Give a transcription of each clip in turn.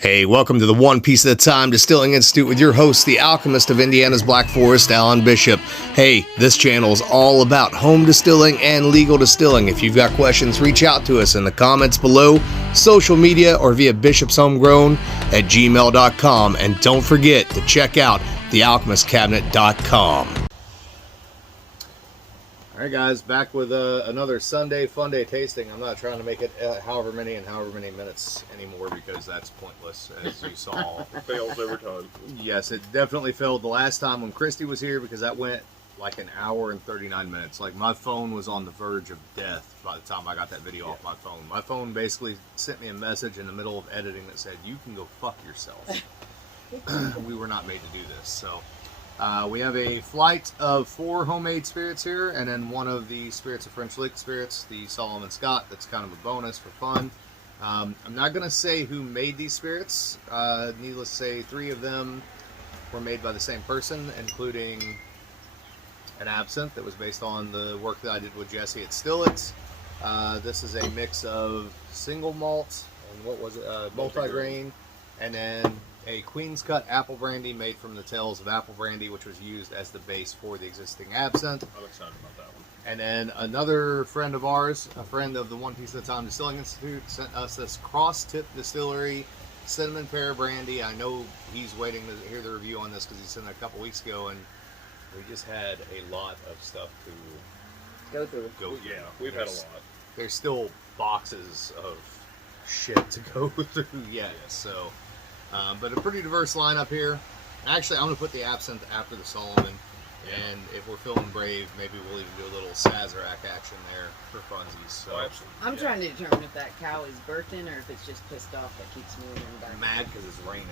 Hey, welcome to the One Piece at a Time Distilling Institute with your host, the alchemist of Indiana's Black Forest, Alan Bishop. Hey, this channel is all about home distilling and legal distilling. If you've got questions, reach out to us in the comments below, social media, or via bishopshomegrown@gmail.com. And don't forget to check out thealchemistcabinet.com. All right, guys, back with another Sunday-Funday tasting. I'm not trying to make it however many minutes anymore because that's pointless, as you saw. It fails every time. Yes, it definitely failed the last time when Christy was here because that went like an hour and 39 minutes. Like, my phone was on the verge of death by the time I got that video off my phone. My phone basically sent me a message in the middle of editing that said, "You can go fuck yourself." We were not made to do this, so... we have a flight of 4 homemade spirits here, and then one of the spirits of French lick spirits, the Solomon Scott. That's kind of a bonus for fun. I'm not going to say who made these spirits. Needless to say, 3 of them were made by the same person, including an absinthe that was based on the work that I did with Jesse at Stillet's. This is a mix of single malt, and what was it? Multigrain, and then a Queen's Cut apple brandy made from the tails of apple brandy, which was used as the base for the existing absinthe. I'm excited about that one. And then another friend of ours, a friend of the One Piece at a Time Distilling Institute, sent us this Cross-Tip Distillery cinnamon pear brandy. I know he's waiting to hear the review on this because he sent it a couple weeks ago, and we just had a lot of stuff to go through. Yeah, we've had a lot. There's still boxes of shit to go through yet, so... but a pretty diverse lineup here. Actually, I'm going to put the absinthe after the Solomon. And if we're feeling brave, maybe we'll even do a little Sazerac action there for funsies. So. Oh, absolutely. I'm trying to determine if that cow is birthing or if it's just pissed off that keeps moving back. Mad because it's raining.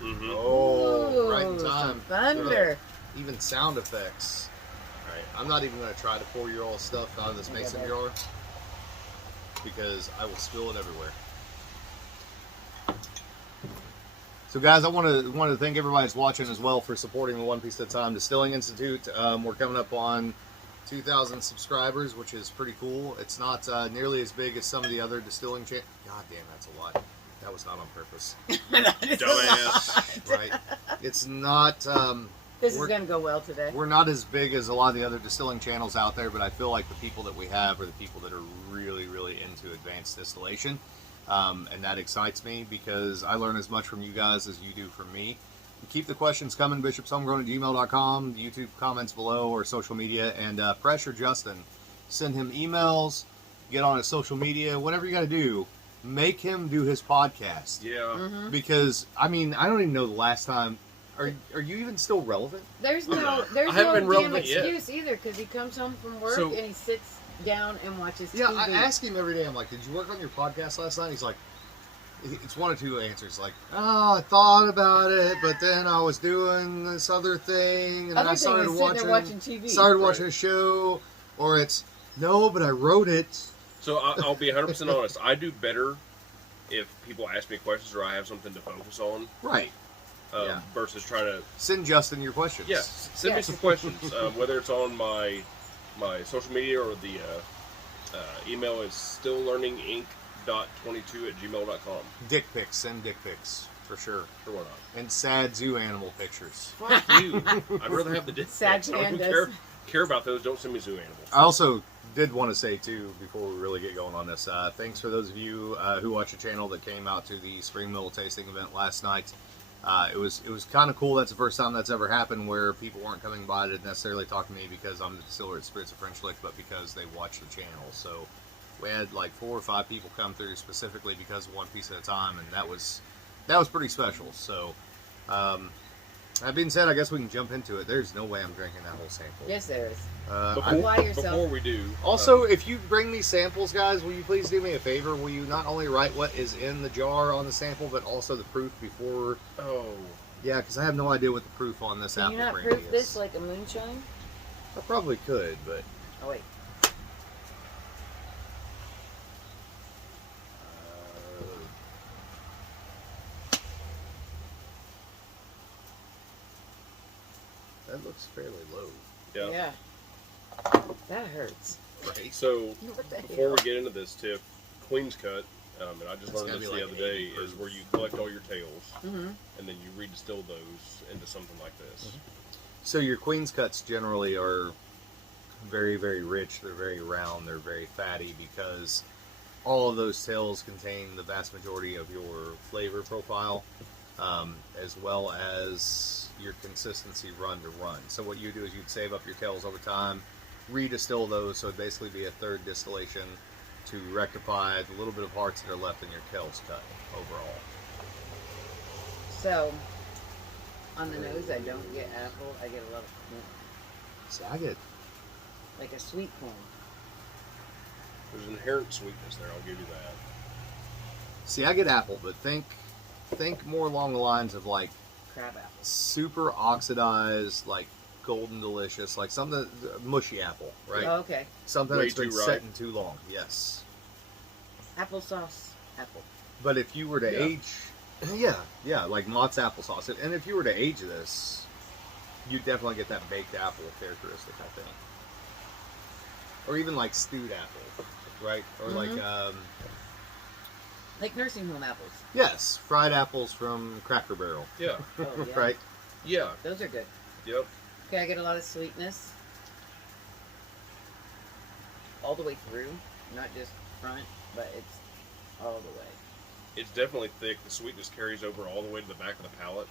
Mm-hmm. Oh, Ooh, right in time. Thunder. Even sound effects. All right, I'm not even going to try to pour your all stuff out of this mason jar because I will spill it everywhere. So, guys, I want to thank everybody that's watching as well for supporting the One Piece at a Time Distilling Institute. We're coming up on 2,000 subscribers, which is pretty cool. It's not nearly as big as some of the other distilling channels. God damn, that's a lot. That was not on purpose. Dumbass. Right? It's not... This is going to go well today. We're not as big as a lot of the other distilling channels out there, but I feel like the people that we have are the people that are really, really into advanced distillation. And that excites me because I learn as much from you guys as you do from me. And keep the questions coming, bishopshomegrown@gmail.com, YouTube comments below, or social media, and pressure Justin. Send him emails, get on his social media, whatever you got to do. Make him do his podcast. Yeah. Mm-hmm. Because, I mean, I don't even know the last time. Are you even still relevant? There's no haven't been damn relevant yet. excuse either because he comes home from work and he sits down and watches TV. Yeah, I ask him every day. I'm like, "Did you work on your podcast last night?" He's like, "It's one of 2 answers. Like, oh, I thought about it, but then I was doing this other thing, and then I started watching TV. Started watching a show." Or it's, "No, but I wrote it." So I'll be 100% honest. I do better if people ask me questions or I have something to focus on. Right. Versus trying to Send Justin your questions. Yeah, send me some questions. Whether it's on my social media or the email is stilllearninginc.22@gmail.com. Dick pics. Send dick pics for sure. Sure, why not? And sad zoo animal pictures. Fuck you. I'd rather have the dick Sad pics. I don't pandas. care about those. Don't send me zoo animals. I also did want to say, too, before we really get going on this, thanks for those of you who watch the channel that came out to the Spring Mill tasting event last night. It was kind of cool. That's the first time that's ever happened where people weren't coming by to necessarily talk to me because I'm the distiller at Spirits of French Lick, but because they watch the channel. So we had like 4 or 5 people come through specifically because of One Piece at a Time, and that was pretty special. So that being said, I guess we can jump into it. There's no way I'm drinking that whole sample. Yes, there is. Before we do... Also, if you bring me samples, guys, will you please do me a favor? Will you not only write what is in the jar on the sample, but also the proof before... Oh. Yeah, because I have no idea what the proof on this apple Can you not brandy proof is. this like a moonshine? I probably could, but... Oh, wait. That looks fairly low. Yeah. That hurts. Right? So, What the before hell? we get into this tip, Queen's Cut And I just It's learned gotta this be the like other day, 80 is proof. where you collect all your tails, Mm-hmm. and then you redistill those into something like this. So your Queen's cuts generally are very, very rich. They're very round. They're very fatty because all of those tails contain the vast majority of your flavor profile, as well as your consistency run to run. So what you do is you'd save up your tails over time, redistill those, so it'd basically be a third distillation to rectify the little bit of hearts that are left in your tails cut overall. So, on the nose, I don't get apple. I get a lot of corn, So I get like a sweet corn. There's inherent sweetness there, I'll give you that. I get apple, but think more along the lines of like Crab apple. super oxidized, like golden delicious, like something mushy apple, right? Oh, okay. Something Way that's been too ripe. sitting too long. Yes. Applesauce apple. But if you were to Yeah. age, yeah, like Mott's applesauce, and if you were to age this, you definitely get that baked apple characteristic, I think, or even like stewed apple, right? Or Like nursing home apples. yes, fried apples from Cracker Barrel, Yeah, Oh, yeah. right? yeah, Those are good. yep. Okay, I get a lot of sweetness. All the way through. Not just front, but it's all the way. It's definitely thick. The sweetness carries over all the way to the back of the palate.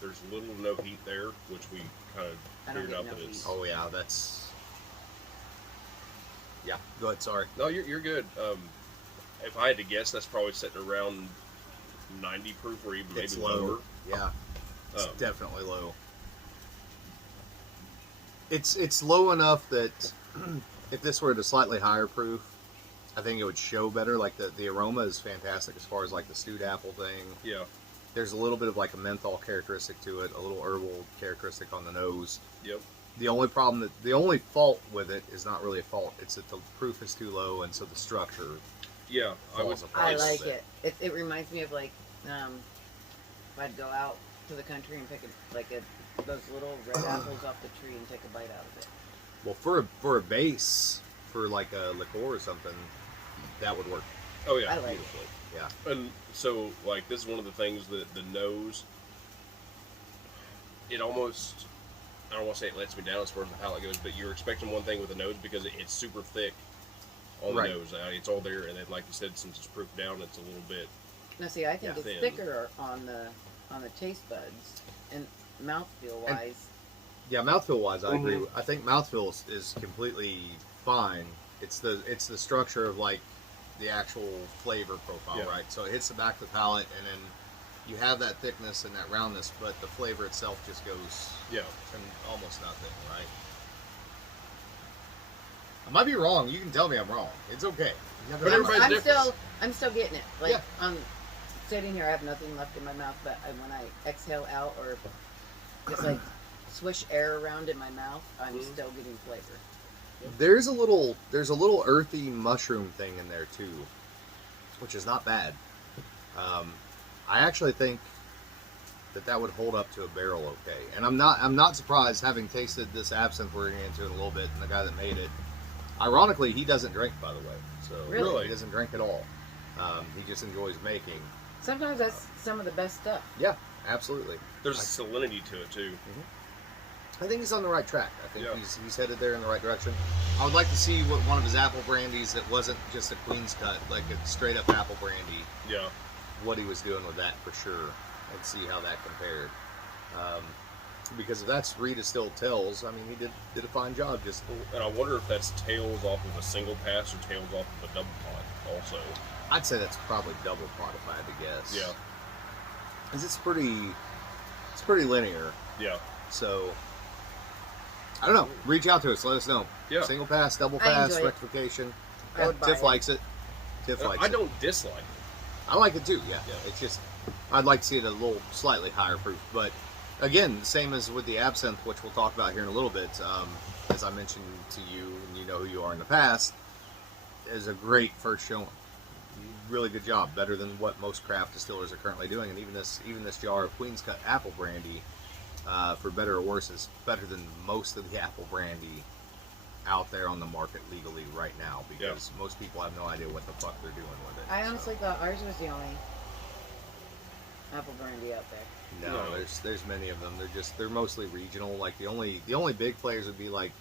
There's little to no heat there, which we kind of I don't figured get out no that it's... heat. Oh yeah, that's yeah. Go ahead. Sorry. No, you're good. If I had to guess, that's probably sitting around 90 proof or even maybe It's low. lower. Yeah, it's Um, definitely low. It's low enough that if this were at a slightly higher proof, I think it would show better. Like the aroma is fantastic as far as like the stewed apple thing. Yeah, There's a little bit of like a menthol characteristic to it, a little herbal characteristic on the nose. yep. The only fault with it is not really a fault. It's that the proof is too low, and so the structure. Yeah, I would. Falls apart. I It's- like it. It reminds me of like if I'd go out to the country and pick those little red apples off the tree and take a bite out of it. Well, for a base, for like a liqueur or something, that would work Oh yeah, I like it. beautifully. Yeah. And so, like, this is one of the things that the nose, it almost, I don't want to say it lets me down as far as the palate goes, but you're expecting one thing with the nose because it's super thick on the Right. nose. It's all there, and then, like you said, since it's proofed down, it's a little bit. Now, see, I think Yeah. it's Thin. thicker on the taste buds and mouthfeel wise. Yeah, mouthfeel wise, I agree. Mhm. I think mouthfeel is completely fine. It's the structure of like the actual flavor profile, Yeah. right? So it hits the back of the palate, and then you have that thickness and that roundness, but the flavor itself just goes Yeah. to almost nothing, right? I might be wrong. You can tell me I'm wrong. It's okay. But everybody's different. I'm still getting it. Like Yeah. I'm sitting here, I have nothing left in my mouth, but when I exhale out or just like swish air around in my mouth, I'm Mhm. still getting flavor. There's a little earthy mushroom thing in there too, which is not bad. I actually think that would hold up to a barrel okay, and I'm not surprised having tasted this absinthe we're getting into in a little bit, and the guy that made it. Ironically, he doesn't drink, by the way. So Really? he doesn't drink at all. He just enjoys making. Sometimes that's some of the best stuff. Yeah, absolutely. There's a salinity to it, too. I think he's on the right track. I think Yeah. he's headed there in the right direction. I would like to see what one of his apple brandies that wasn't just a Queen's cut, like a straight up apple brandy, Yeah. what he was doing with that for sure, and see how that compared. Because if that's redistilled tails, I mean, he did a fine job. Just And I wonder if that's tails off of a single pass or tails off of a double pot, also. I'd say that's probably double pot if I had to guess. Yeah. Because it's pretty linear. Yeah. So I don't know. Reach out to us. Let us know. Yeah. Single pass, double I pass, enjoy it. rectification. I Yeah, would buy Tiff it. likes it. Tiff likes I it. don't dislike it. I like it too. Yeah. Yeah. It's just I'd like to see it at a little slightly higher proof, but again, same as with the absinthe, which we'll talk about here in a little bit. As I mentioned to you, and you know who you are in the past, is a great first showing. Really good job, better than what most craft distillers are currently doing, and even this jar of Queen's Cut apple brandy, for better or worse, is better than most of the apple brandy out there on the market legally right now because most people have no idea what the fuck they're doing with it. I honestly thought ours was the only apple brandy out there. No, there's many of them. They're mostly regional. Like the only big players would be like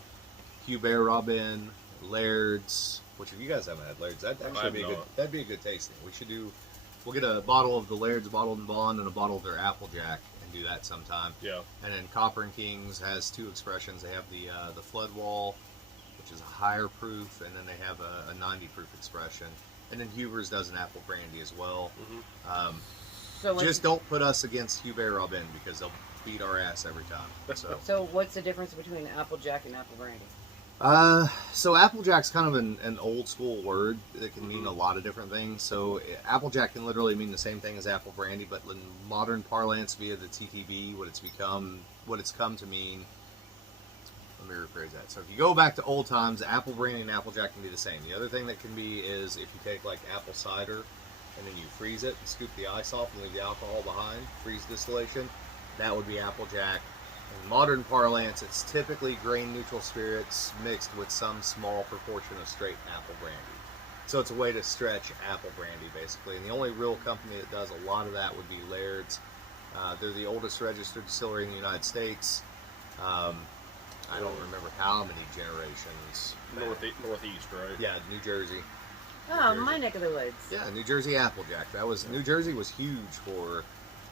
Hubert Robin, Laird's. Which if you guys haven't had Laird's, that'd be a good tasting. We'll get a bottle of the Laird's bottled and bond and a bottle of their Applejack and do that sometime. Yeah. And then Copper and Kings has two expressions. They have the Flood Wall, which is a higher proof, and then they have a 90 proof expression. And then Huber's does an apple brandy as well. Mm-hmm. So Just don't put us against Hubert Robin because they'll beat our ass every time. So what's the difference between Applejack and apple brandy? So Applejack's kind of an old school word that can mean a lot of different things. So Applejack can literally mean the same thing as apple brandy, but in modern parlance via the TTB, what it's come to mean. Let me rephrase that. So if you go back to old times, apple brandy and Applejack can be the same. The other thing that can be is if you take like apple cider and then you freeze it and scoop the ice off and leave the alcohol behind, freeze distillation, that would be Applejack. In modern parlance, it's typically grain-neutral spirits mixed with some small proportion of straight apple brandy. So it's a way to stretch apple brandy, basically. And the only real company that does a lot of that would be Laird's. They're the oldest registered distillery in the United States. I don't remember how many generations. Northeast, right? Yeah, New Jersey. Oh, my neck of the woods. Yeah, New Jersey Applejack. New Jersey was huge for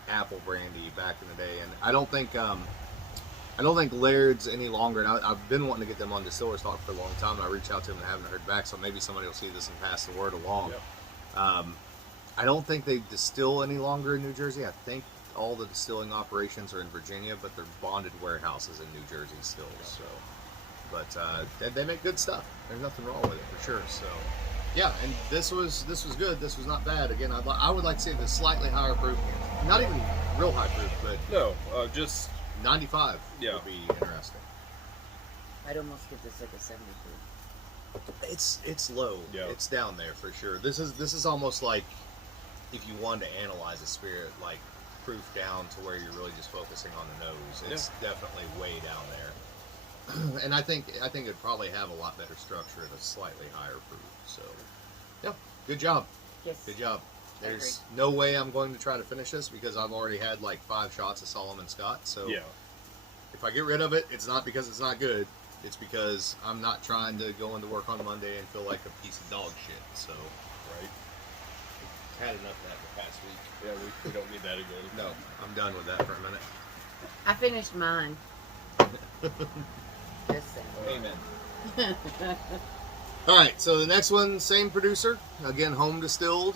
apple brandy back in the day, and I don't think Laird's any longer. And I've been wanting to get them on Distillers Talk for a long time, and I reached out to them and haven't heard back. So maybe somebody will see this and pass the word along. Yep. I don't think they distill any longer in New Jersey. I think all the distilling operations are in Virginia, but they're bonded warehouses in New Jersey still. So, but they make good stuff. There's nothing wrong with it for sure. So. Yeah, and this was good. This was not bad. Again, I would like to see the slightly higher proof. Not even real high proof, but no, just 95 would be interesting. I'd almost give this like a 70 proof. It's low. Yeah. It's down there for sure. This is almost like if you wanted to analyze a spirit, like proof down to where you're really just focusing on the nose. It's definitely way down there. And I think it'd probably have a lot better structure at a slightly higher proof. So, yeah, good job. Yes. Good job. There's no way I'm going to try to finish this because I've already had like 5 shots of Solomon Scott. So, if I get rid of it, it's not because it's not good. It's because I'm not trying to go into work on Monday and feel like a piece of dog shit. So, had enough of that the past week. Yeah, we don't need that again. No, I'm done with that for a minute. I finished mine. Just saying. Amen. All right, so the next one, same producer, again home distilled.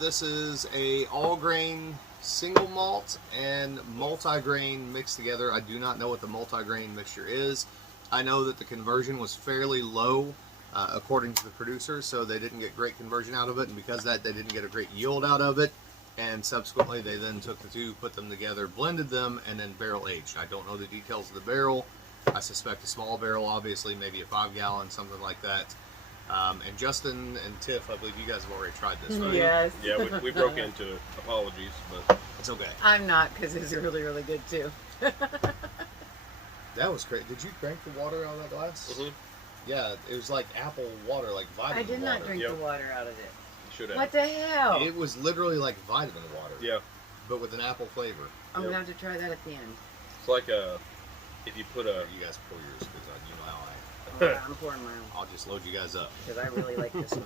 This is a all grain single malt and multigrain mixed together. I do not know what the multigrain mixture is. I know that the conversion was fairly low according to the producer, so they didn't get great conversion out of it, and because of that they didn't get a great yield out of it. And subsequently they then took the two, put them together, blended them, and then barrel aged. I don't know the details of the barrel. I suspect a small barrel, obviously, maybe a 5-gallon, something like that. And Justin and Tiff, I believe you guys have already tried this, right? Yes. Yeah, we broke into it. Apologies, but it's okay. I'm not, because it's really, really good too. That was great. Did you drink the water out of that glass? Mm-hmm. Yeah, it was like apple water, like vitamin water. I did not drink the water out of it. You should have. What the hell? It was literally like vitamin water. Yeah. But with an apple flavor. I'm going to have to try that at the end. It's like if you put a... You guys pour yours, because you know how I'm pouring my own. I'll just load you guys up. Because I really like this one.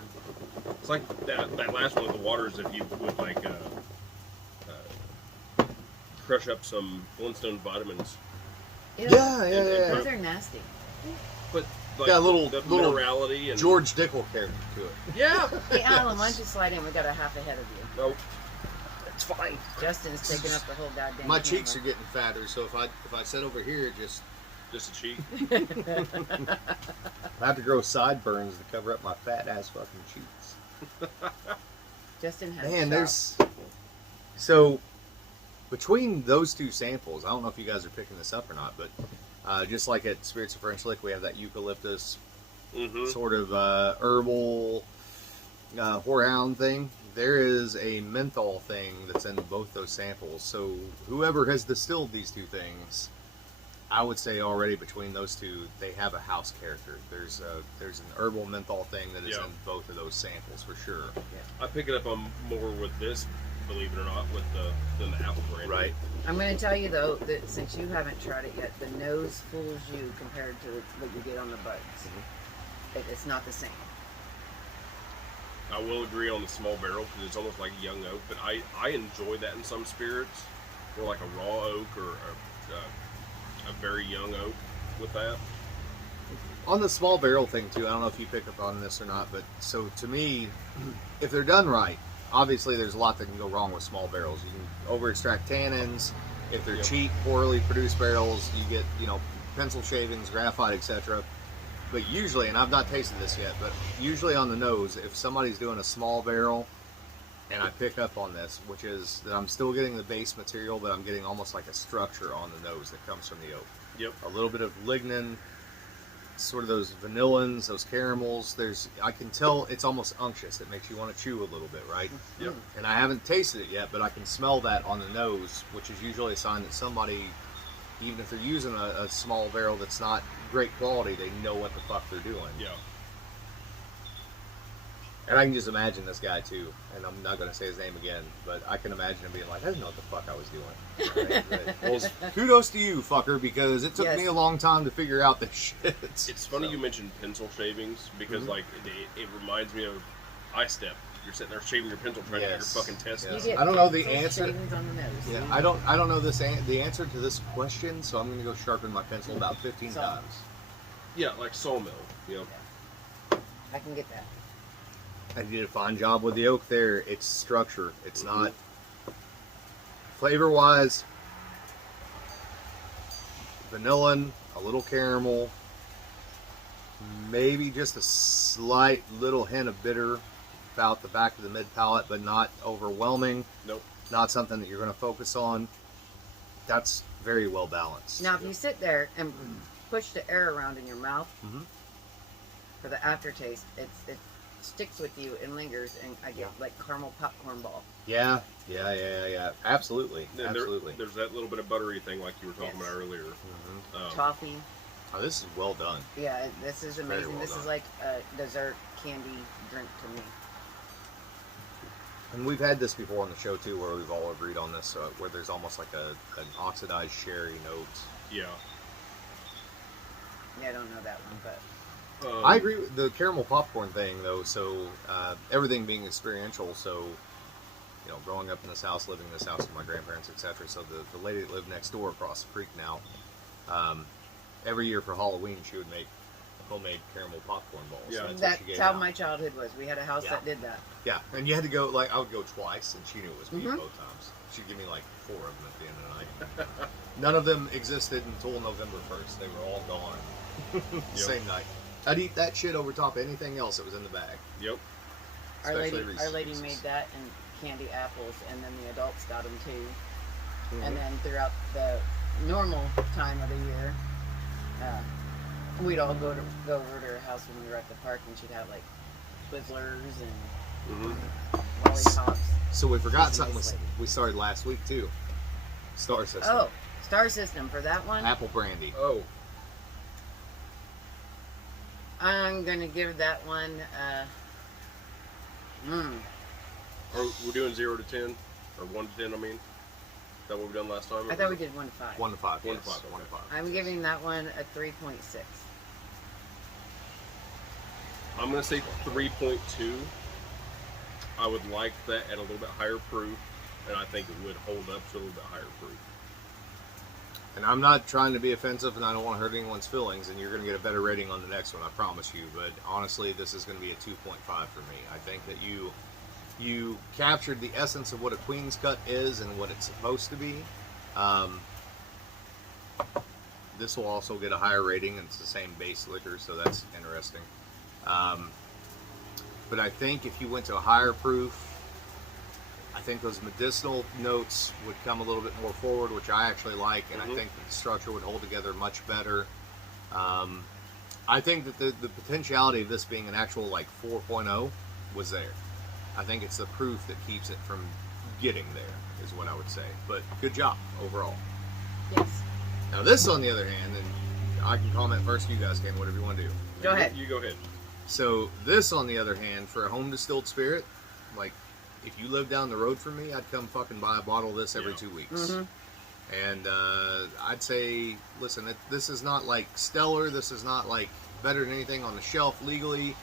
It's like that last one with the waters. If you would like crush up some Flintstone vitamins. Ew. Yeah. Those are nasty. But like got a little minerality and George Dickel character to it. Yeah. Hey, Alan, why don't you slide in? We got a half ahead of you. No, it's fine. Justin's taking up the whole goddamn My cheeks are getting fatter, so if I sit over here, just a cheek. I have to grow sideburns to cover up my fat ass fucking cheeks. Justin has Man, there's so between those two samples, I don't know if you guys are picking this up or not, but just like at Spirits of French Lick, we have that eucalyptus sort of herbal whorehound thing. There is a menthol thing that's in both those samples. So whoever has distilled these two things I would say already between those two, they have a house character. There's an herbal menthol thing that is in both of those samples for sure. Yeah. I pick it up on more with this, believe it or not, than the apple brandy. Right. I'm going to tell you though that since you haven't tried it yet, the nose fools you compared to what you get on the buds. It's not the same. I will agree on the small barrel because it's almost like a young oak, but I enjoy that in some spirits, or like a raw oak or a very young oak with that. On the small barrel thing too, I don't know if you pick up on this or not, but so to me, if they're done right, obviously there's a lot that can go wrong with small barrels. You can over extract tannins. If they're cheap, poorly produced barrels, you get, pencil shavings, graphite, etc. But usually, and I've not tasted this yet, but usually on the nose, if somebody's doing a small barrel, and I pick up on this, which is that I'm still getting the base material, but I'm getting almost like a structure on the nose that comes from the oak. Yep. A little bit of lignin, sort of those vanillins, those caramels. I can tell it's almost unctuous. It makes you want to chew a little bit, right? Yep. And I haven't tasted it yet, but I can smell that on the nose, which is usually a sign that somebody, even if they're using a small barrel that's not great quality, they know what the fuck they're doing. Yeah. And I can just imagine this guy too, and I'm not going to say his name again, but I can imagine him being like, I didn't know what the fuck I was doing. Right? Well, kudos to you, fucker, because it took me a long time to figure out this shit. It's funny you mentioned pencil shavings, because like it reminds me of eye step. You're sitting there shaving your pencil trying to get your fucking test. I don't know the answer. On the nose. Yeah, I don't know the answer to this question, so I'm going to go sharpen my pencil about 15 times. Yeah, like sawmill, I can get that. I did a fine job with the oak there. It's structure. It's not flavor-wise. Vanillin, a little caramel, maybe just a slight little hint of bitter about the back of the mid palate, but not overwhelming. Nope. Not something that you're going to focus on. That's very well balanced. Now, if you sit there and push the air around in your mouth for the aftertaste, it sticks with you and lingers, and I get like caramel popcorn ball. Yeah. Absolutely. Absolutely. There's that little bit of buttery thing like you were talking about earlier. Toffee. Oh, this is well done. Yeah, this is amazing. Well this done. is like a dessert candy drink to me. And we've had this before on the show too, where we've all agreed on this, where there's almost like an oxidized sherry note. Yeah. Yeah, I don't know that one, but I agree with the caramel popcorn thing, though. So everything being experiential. So growing up in this house, living in this house with my grandparents, etc. So the lady that lived next door across the creek now, every year for Halloween, she would make homemade caramel popcorn balls. Yeah, that's how my childhood was. We had a house that did that. Yeah, and you had to go, I would go twice, and she knew it was me both times. She'd give me 4 of them at the end of the night. None of them existed until November 1st. They were all gone. Same night. I'd eat that shit over top of anything else that was in the bag. Yep. Our lady made that and candy apples, and then the adults got them too. And then throughout the normal time of the year, we'd all go over to her house when we were at the park, and she'd have Twizzlers and lollipops. So we forgot something we started last week too. Star System. Oh, Star System for that one. Apple brandy. Oh. I'm gonna give that one. We're doing 0 to 10, or 1 to 10. I mean, is that what we've done last time? I thought we did 1 to 5. 1 to 5. 1 to 5. 1 to 5. I'm giving that one a 3.6. I'm gonna say 3.2. I would like that at a little bit higher proof, and I think it would hold up to a little bit higher proof. And I'm not trying to be offensive, and I don't want to hurt anyone's feelings, and you're going to get a better rating on the next one, I promise you. But honestly, this is going to be a 2.5 for me. I think that you captured the essence of what a Queen's Cut is and what it's supposed to be. This will also get a higher rating, and it's the same base liquor, so that's interesting. But I think if you went to a higher proof, I think those medicinal notes would come a little bit more forward, which I actually like, and I think that the structure would hold together much better. I think that the potentiality of this being an actual 4.0 was there. I think it's the proof that keeps it from getting there, is what I would say. But good job overall. Yes. Now this, on the other hand, and I can comment first. You guys can, whatever you want to do. Go ahead. You go ahead. So this, on the other hand, for a home distilled spirit, like if you live down the road from me, I'd come fucking buy a bottle of this every 2 weeks. And I'd say, listen, this is not like stellar. This is not like better than anything on the shelf legally,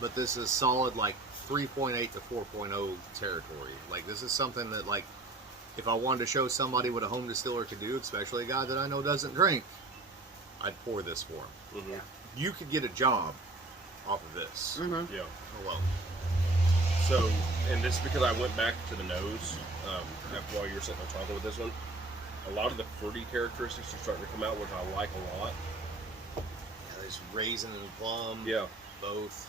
but this is solid like 3.8 to 4.0 territory. Like this is something that, like, if I wanted to show somebody what a home distiller could do, especially a guy that I know doesn't drink, I'd pour this for him. Yeah. You could get a job off of this. Yeah. Alone. So, and this is because I went back to the nose while you were sitting there talking with this one. A lot of the fruity characteristics are starting to come out, which I like a lot. Yeah, there's raisin and plum. Yeah. Both.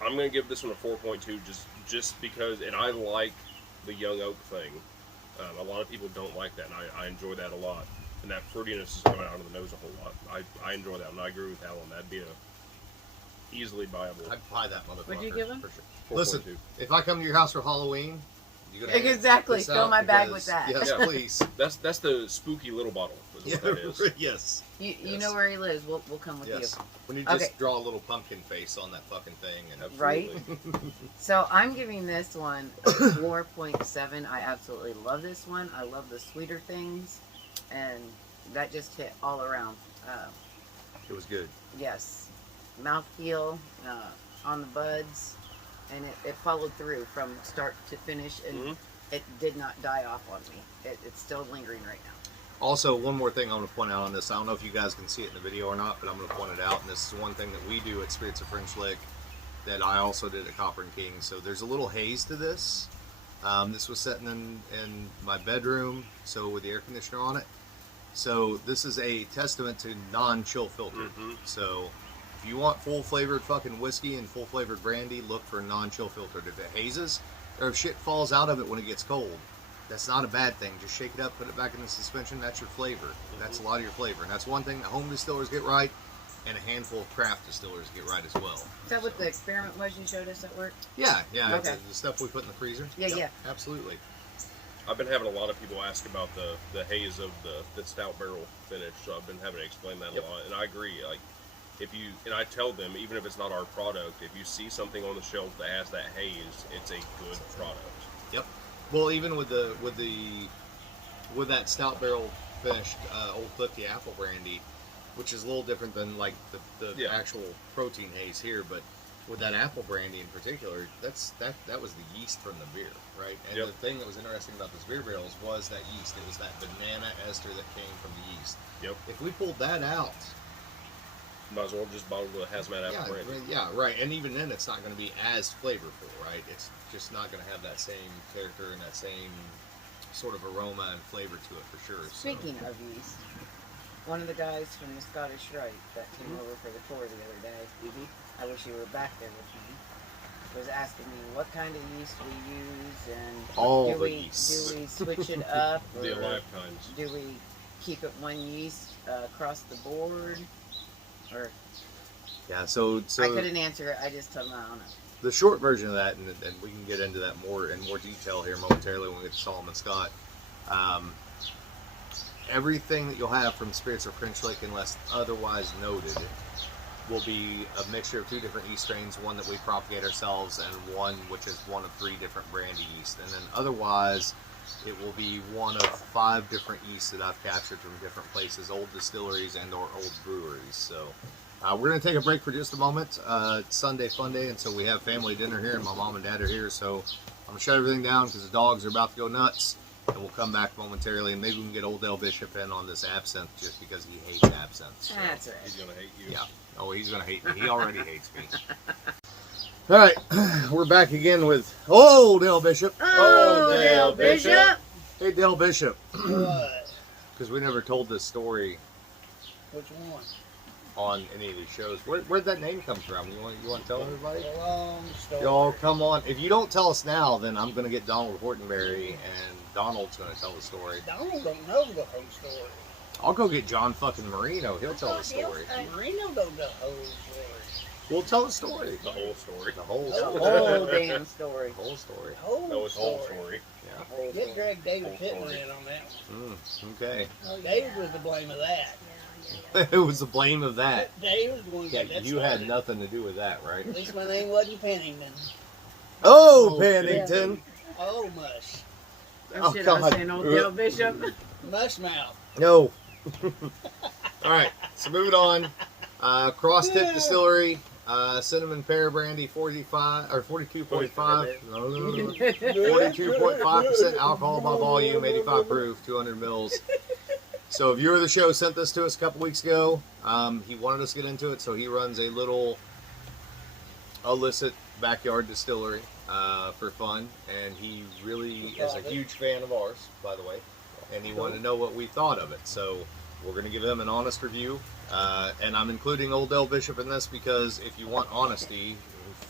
I'm going to give this one a 4.2 just because, and I like the young oak thing. A lot of people don't like that, and I enjoy that a lot. And that fruitiness is coming out of the nose a whole lot. I enjoy that, and I agree with Alan. That'd be a easily viable. I'd buy that motherfucker. Would you give him? For sure. 4.2. Listen, if I come to your house for Halloween, you're gonna Exactly. this Fill out my bag because- with that. Yes, Yeah. please. That's the spooky little bottle. Is what that is. Yes. You Yes. know where he lives. We'll come with Yes. you. When you just Okay. draw a little pumpkin face on that fucking thing, and Right? Absolutely. So I'm giving this one a 4.7. I absolutely love this one. I love the sweeter things, and that just hit all around. it was good. Yes, mouthfeel on the buds, and it followed through from start to finish, and it did not die off on me. It's still lingering right now. Also, one more thing I want to point out on this. I don't know if you guys can see it in the video or not, but I'm going to point it out. And this is one thing that we do at Spirits of French Lick that I also did at Copper and King. So there's a little haze to this. This was sitting in my bedroom, so with the air conditioner on it. So this is a testament to non-chill filter. So if you want full flavored fucking whiskey and full flavored brandy, look for non-chill filtered. If it hazes or if shit falls out of it when it gets cold, that's not a bad thing. Just shake it up, put it back in the suspension. That's your flavor. That's a lot of your flavor. And that's one thing that home distillers get right, and a handful of craft distillers get right as well. Is that what the experiment was you showed us at work? Yeah. Okay. The stuff we put in the freezer. Yeah, Yep, yeah. Absolutely. I've been having a lot of people ask about the haze of the stout barrel finish, so I've been having to explain that a lot, and I agree. Like, and I tell them, even if it's not our product, if you see something on the shelf that has that haze, it's a good product. Yep. Well, even with that stout barrel finished Old Clifty apple brandy, which is a little different than like the actual protein haze here, but with that apple brandy in particular, that was the yeast from the beer, right? And the thing that was interesting about those beer barrels was that yeast. It was that banana ester that came from the yeast. Yep. If we pulled that out, might as well just bottle the hazmat apple brandy. Yeah, right. And even then, it's not going to be as flavorful, right? It's just not going to have that same character and that same sort of aroma and flavor to it for sure. Speaking of yeast, one of the guys from the Scottish Rite that came over for the tour the other day, I wish you were back there with me, was asking me what kind of yeast we use, and do we switch it up, or The alive kinds. do we keep it one yeast across the board? Or yeah, so I couldn't answer it. I just told him I don't know. The short version of that, and we can get into that more in more detail here momentarily when we get to Solomon Scott. Everything that you'll have from Spirits of French Lick, unless otherwise noted, will be a mixture of two different yeast strains, one that we propagate ourselves and one which is one of 3 different brandy yeast. And then otherwise, it will be one of 5 different yeasts that I've captured from different places, old distilleries and or old breweries. So we're going to take a break for just a moment. It's Sunday-Funday, and so we have family dinner here, and my mom and dad are here. So I'm going to shut everything down because the dogs are about to go nuts, and we'll come back momentarily, and maybe we can get old Dale Bishop in on this absinthe just because he hates absinthe. So. That's right. He's gonna hate you. Yeah. Oh, he's going to hate me. He already hates me. All right, we're back again with old Dale Bishop. Oh, Dale Bishop. Hey, Dale Bishop. What? Because we never told this story Which one? on any of these shows. Where'd that name come from? You want to tell everybody? A long story. Y'all, come on. If you don't tell us now, then I'm going to get Donald Hortonberry, and Donald's going to tell the story. Donald don't know the whole story. I'll go get John fucking Marino. He'll tell the story. Marino don't know the whole story. Well, tell the story. The whole story. The whole The story. whole damn story. The whole story. No, it's the whole story. Yeah. Whole Get story. Greg David Whole Pittman story. in on that one. Okay. David was the blame of that. It was the blame of that. David was the one Yeah, that got you had started. nothing to do with that, right? At least my name wasn't Pennington. Oh, Pennington. Oh, mush. Oh, shit, I was saying old Dale Bishop. Mush mouth. No. All right, so moving on. Cross Tip Distillery, cinnamon pear brandy, 45 or 42.5. 42.5% alcohol by volume, 85 proof, 200 mils. So a viewer of the show sent this to us a couple weeks ago. He wanted us to get into it, so he runs a little illicit backyard distillery for fun, and he really is a huge fan of ours, by the way, and he wanted to know what we thought of it. So we're going to give him an honest review, and I'm including Old Dale Bishop in this because if you want honesty,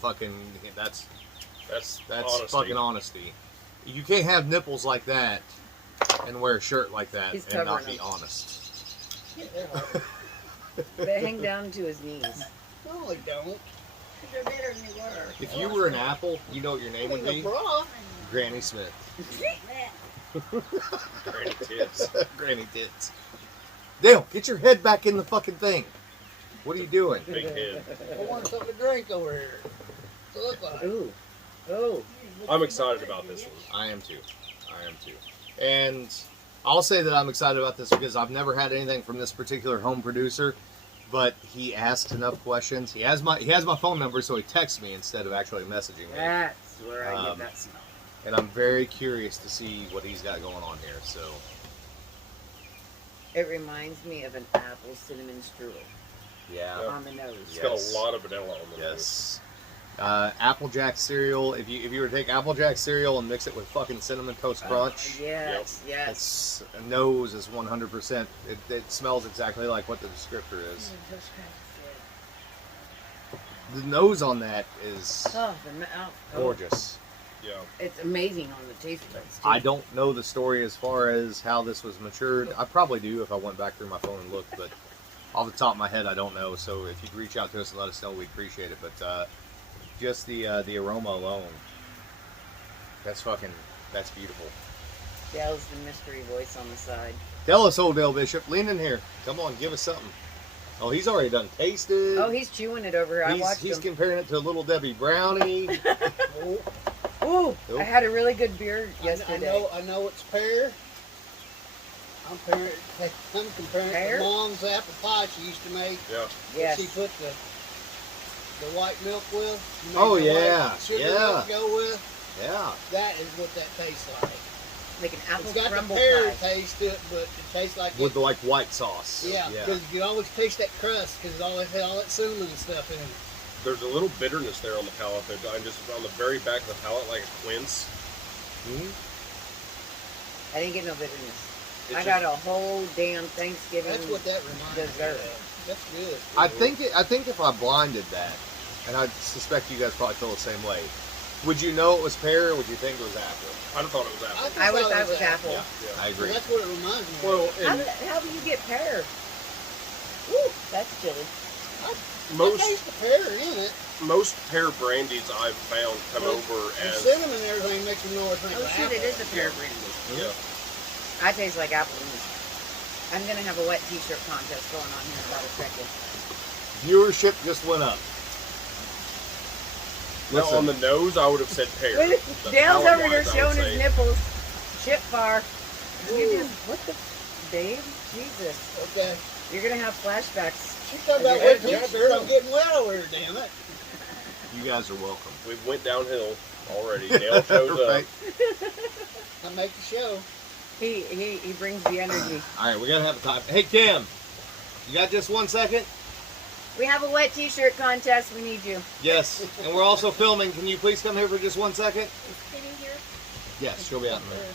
fucking that's honesty. fucking honesty. You can't have nipples like that and wear a shirt like that He's and not covering be them. honest. Yeah, they're hard. They hang down to his knees. No, they don't. They're better than they were. If you were an apple, you know what your name would Ain't no be? bra. Granny Smith. Granny tits. Granny tits. Dale, get your head back in the fucking thing. What are you doing? Big head. I want something to drink over here. To look like. Ooh. Oh. I'm excited about this one. I am too. And I'll say that I'm excited about this because I've never had anything from this particular home producer, but he asks enough questions. He has my phone number, so he texts me instead of actually messaging me. That's where I Um, get that smell. And I'm very curious to see what he's got going on here. So It reminds me of an apple cinnamon strudel yeah. on the nose. It's Yeah. got Yes. a lot of vanilla on the Yes. Applejack cereal. If you were to take Applejack cereal and mix it with fucking cinnamon toast crunch, Yes, yes. its nose is 100%. It smells exactly like what the descriptor is. The nose on that is Oh, gorgeous. Yeah. It's amazing on the taste buds, too. I don't know the story as far as how this was matured. I probably do if I went back through my phone and looked, but off the top of my head, I don't know. So if you'd reach out to us and let us know, we'd appreciate it. But just the aroma alone, that's beautiful. Dale's the mystery voice on the side. Tell us, Old Dale Bishop, lean in here. Come on, give us something. Oh, he's already done tasted. Oh, he's chewing it over here. I watched He's him. comparing it to a Little Debbie brownie. Ooh, Nope. I had a really good beer I yesterday. know it's pear. I'm comparing it Pear? to Mom's apple pie she used to make. Yeah. Yes. She put the white milk with. She made Oh, the yeah, white sugar yeah. milk go with. Yeah. That is what that tastes like. Like an apple It's got the crumble pear pie. taste to it, but it tastes like With the like white sauce. yeah, because you always taste that crust because all that cinnamon stuff in it. There's a little bitterness there on the palate. I'm just on the very back of the palate, like a quince. Mhm. I didn't get no bitterness. It's I got a whole damn Thanksgiving That's what that reminds dessert. me of. That's good. I think if I blinded that, and I suspect you guys probably feel the same way, would you know it was pear or would you think it was apple? I'd have thought it was apple. I would thought it was apple. Yeah. I agree. That's what it reminds me Well, of. How, and how do you get pear? Woo, that's chilly. I most taste the pear in it. most pear brandies I've found come over And as cinnamon and everything makes me know it's like Oh shit, apple. it is a pear brandy. yeah. I taste like apple to me. I'm gonna have a wet t-shirt contest going on here in about a second. Viewership just went up. Now Listen. on the nose, I would have said pear. Look, But Dale's over here palate-wise, I would showing his say- nipples. Chip bar. You Ooh. just, what the, Dave? Jesus. Okay. You're gonna have flashbacks. She talking about Okay. wet t-shirt. I'm getting wet over here, damn it. You guys are welcome. We went downhill already. Dale shows Right? I make the show. He brings the energy. All right, we gotta have a time. Hey Kim, you got just 1 second? We have a wet t-shirt contest. We need you. Yes, and we're also filming. Can you please come here for just 1 second? Is Kitty here? Yes, she'll be out in a minute.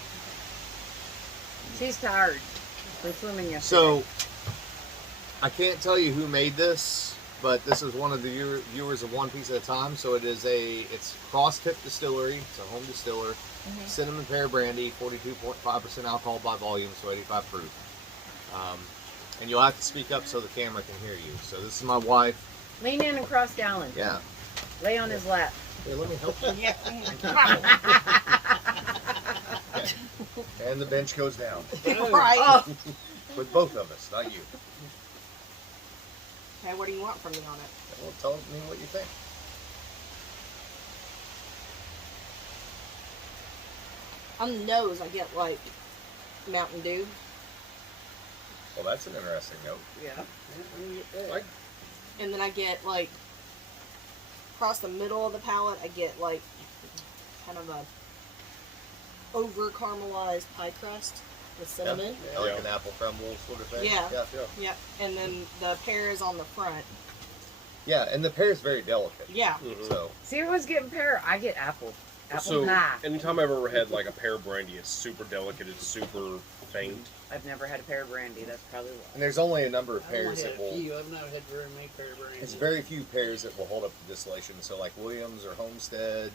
She's tired from swimming yesterday. So, I can't tell you who made this, but this is one of the viewers of One Piece at a Time. So it's Cross Tip Distillery. It's a home distiller. Cinnamon pear brandy, 42.5% alcohol by volume, so 85 proof. And you'll have to speak up so the camera can hear you. So this is my wife. Lean in and cross Alan. Yeah. Lay on his lap. Here, let me help you. Yeah. And the bench goes down. Right. Oh, With both of us, not you. Okay, what do you want from me on it? Well, tell me what you think. On the nose, I get like Mountain Dew. Well, that's an interesting note. yeah. Like, And then I get like across the middle of the palate, I get like kind of a over caramelized pie crust with cinnamon. I like an apple crumble sort of thing. Yeah. Yeah. Yep. And then the pear is on the front. Yeah, and the pear is very delicate. Yeah. So, See, everyone's getting pear. I get apple. Apple So, pie. anytime I've ever had like a pear brandy, it's super delicate. It's super faint. I've never had a pear brandy. That's probably why. and there's only a number of I've only pears had that a will. few. I've not had very many pear brands. It's very few pears that will hold up the distillation. So, like Williams or Homestead.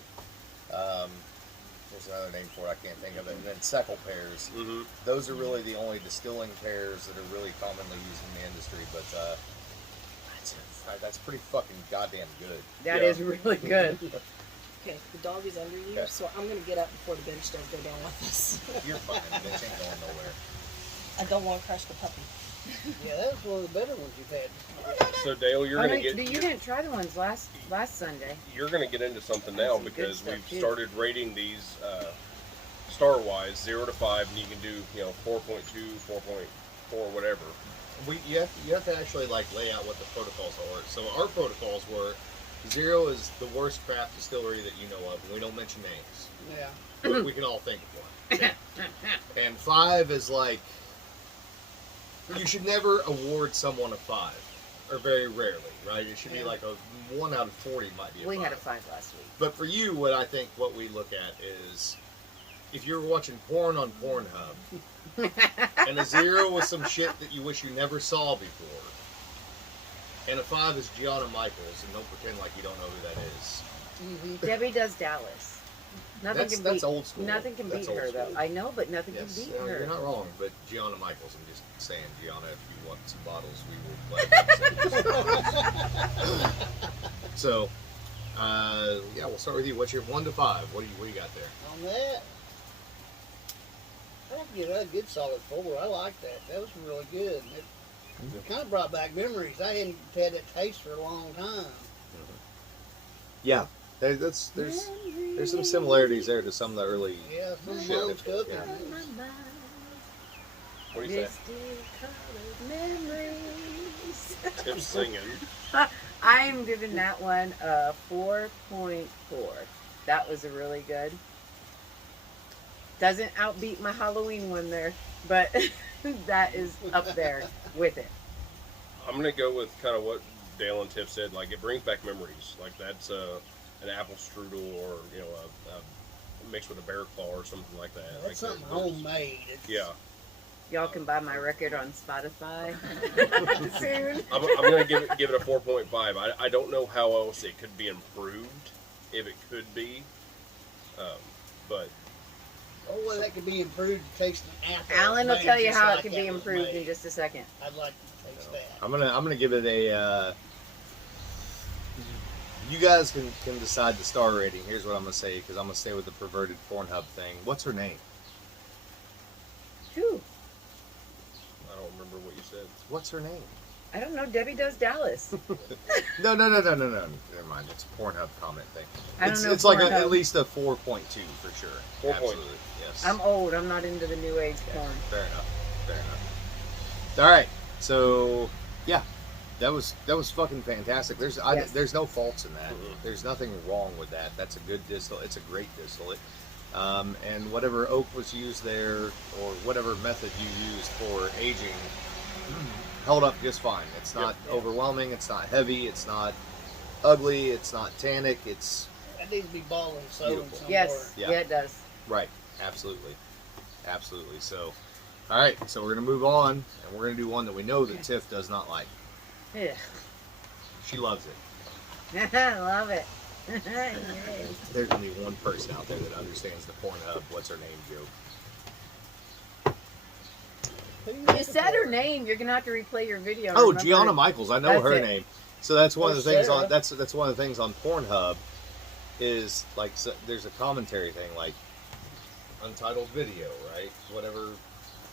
There's another name for it. I can't think of it. And then Seckel pears. Mm-hmm. Those are really the only distilling pears that are really commonly used in the industry. But that's pretty fucking goddamn good. That Yeah. is really good. Okay, the dog is under you, Okay. so I'm gonna get up before the bench does go down with us. You're fine. Bitch ain't going nowhere. I don't want to crush the puppy. Yeah, that was one of the better ones you've had. So Dale, you're Oh, gonna no, get you didn't try the ones last Sunday. you're gonna get into something now Some good because stuff, we've too. started rating these star-wise, 0 to 5, and you can do 4.2, 4.4, whatever. You have to actually like lay out what the protocols are. So our protocols were 0 is the worst craft distillery that you know of, and we don't mention names. Yeah. But we can all think of one. And 5 is like you should never award someone a 5, or very rarely, right? It should be like a 1 out of 40 might be a We 5. had a 5 last week. But for you, what we look at is if you're watching porn on Pornhub and a 0 was some shit that you wish you never saw before, and a 5 is Gianna Michaels, and don't pretend like you don't know who that is. Mm-hmm. Debbie does Dallas. Nothing can That's beat. old school. Nothing can That's beat old her though. school. I know, but nothing Yes, can beat her. you're not wrong, but Gianna Michaels. I'm just saying, Gianna, if you want some bottles, we will play. So, yeah, we'll start with you. What's your 1 to 5? What do you got there? On that, I have to give that a good solid 4. I like that. That was really good. It kind of brought back memories. I hadn't had that taste for a long time. Yeah, there's some similarities there to some of the early. Yeah, some Shit. young stuff. Yeah. What do you say? Memories. Tim's singing. I'm giving that one a 4.4. That was a really good. Doesn't outbeat my Halloween one there, but that is up there with it. I'm gonna go with kind of what Dale and Tiff said. Like, it brings back memories. Like, that's an apple strudel, or a mixed with a bear claw or something like that. That's Like, something homemade. It's, Yeah, Y'all can buy my record on Spotify soon. I'm gonna give it a 4.5. I don't know how else it could be improved, if it could be, but Oh, well, that could be improved to taste an apple. Alan will made tell you just how like it can that be was improved in made. just a second. I'd like to taste that. I'm gonna give it a. You guys can decide the star rating. Here's what I'm gonna say, because I'm gonna stay with the perverted Pornhub thing. What's her name? Whew. I don't remember what you said. What's her name? I don't know. Debbie does Dallas. No. Never mind. It's a Pornhub comment thing. I don't know It's like Pornhub. at least a 4.2 for sure. 4.2. Absolutely. Yes. I'm old. I'm not into the new age porn. Fair enough. All right. So yeah, that was fucking fantastic. Yes. There's no faults in that. Mhm. There's nothing wrong with that. That's a good distillate. It's a great distillate. And whatever oak was used there, or whatever method you used for aging, held up just fine. It's not overwhelming. It's not heavy. It's not ugly. It's not tannic. It's That needs to be balled and sold Beautiful. somewhere. Yes. Yeah. Yeah, it does. right. Absolutely. So, all right. So we're gonna move on, and we're gonna do one that we know that Tiff does not like. Yeah. She loves it. Love it. Yay. There's gonna be one person out there that understands the Pornhub "what's her name" joke. Who you You looking said for? her name. You're gonna have to replay your video. Oh, Remember Gianna it. Michaels. I know That's her it. name. So that's one of the things Sarah. on that's one of the things on Pornhub is like there's a commentary thing like untitled video, right? Whatever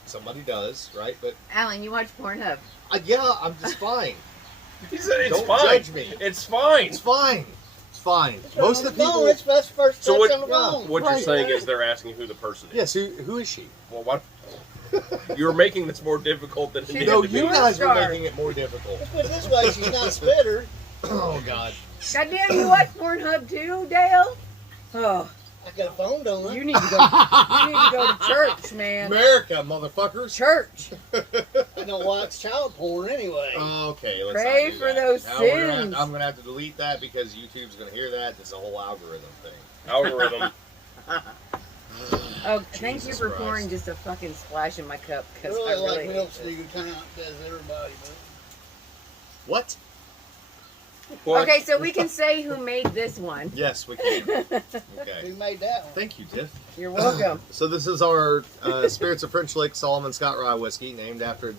somebody does, right? But Alan, you watch Pornhub? yeah, I'm just fine. He said it's Don't fine. judge me. It's fine. It's fine. It's fine. It's Most on of the people. phone. It's the first So touch what- on the phone. What you're Right. saying is they're asking who the person is. Yes. Who is she? Well, what? You're making this more difficult than it She's needed No, to you be. guys were Star. making it more difficult. Let's put it this way, she's not a spitter. Oh God. Goddamn, you watch Pornhub too, Dale? Oh, I got a phone, don't I? you need to go. You need to go to church, man. America, motherfuckers. Church. I don't watch child porn anyway. Okay, let's Pray not do for that. those Now we're gonna sins. I'm gonna have to delete that because YouTube's gonna hear that. It's a whole algorithm thing. Algorithm. Oh, thank you Jesus for Christ. pouring just a fucking splash in my cup I because really I like really milk hate this. legal count, does everybody, but What? What? Okay, so we can say who made this one. Yes, we can. who Okay. made that one? Thank you, Tiff. You're welcome. So this is our Spirits of French Lick Solomon Scott Rye whiskey, named after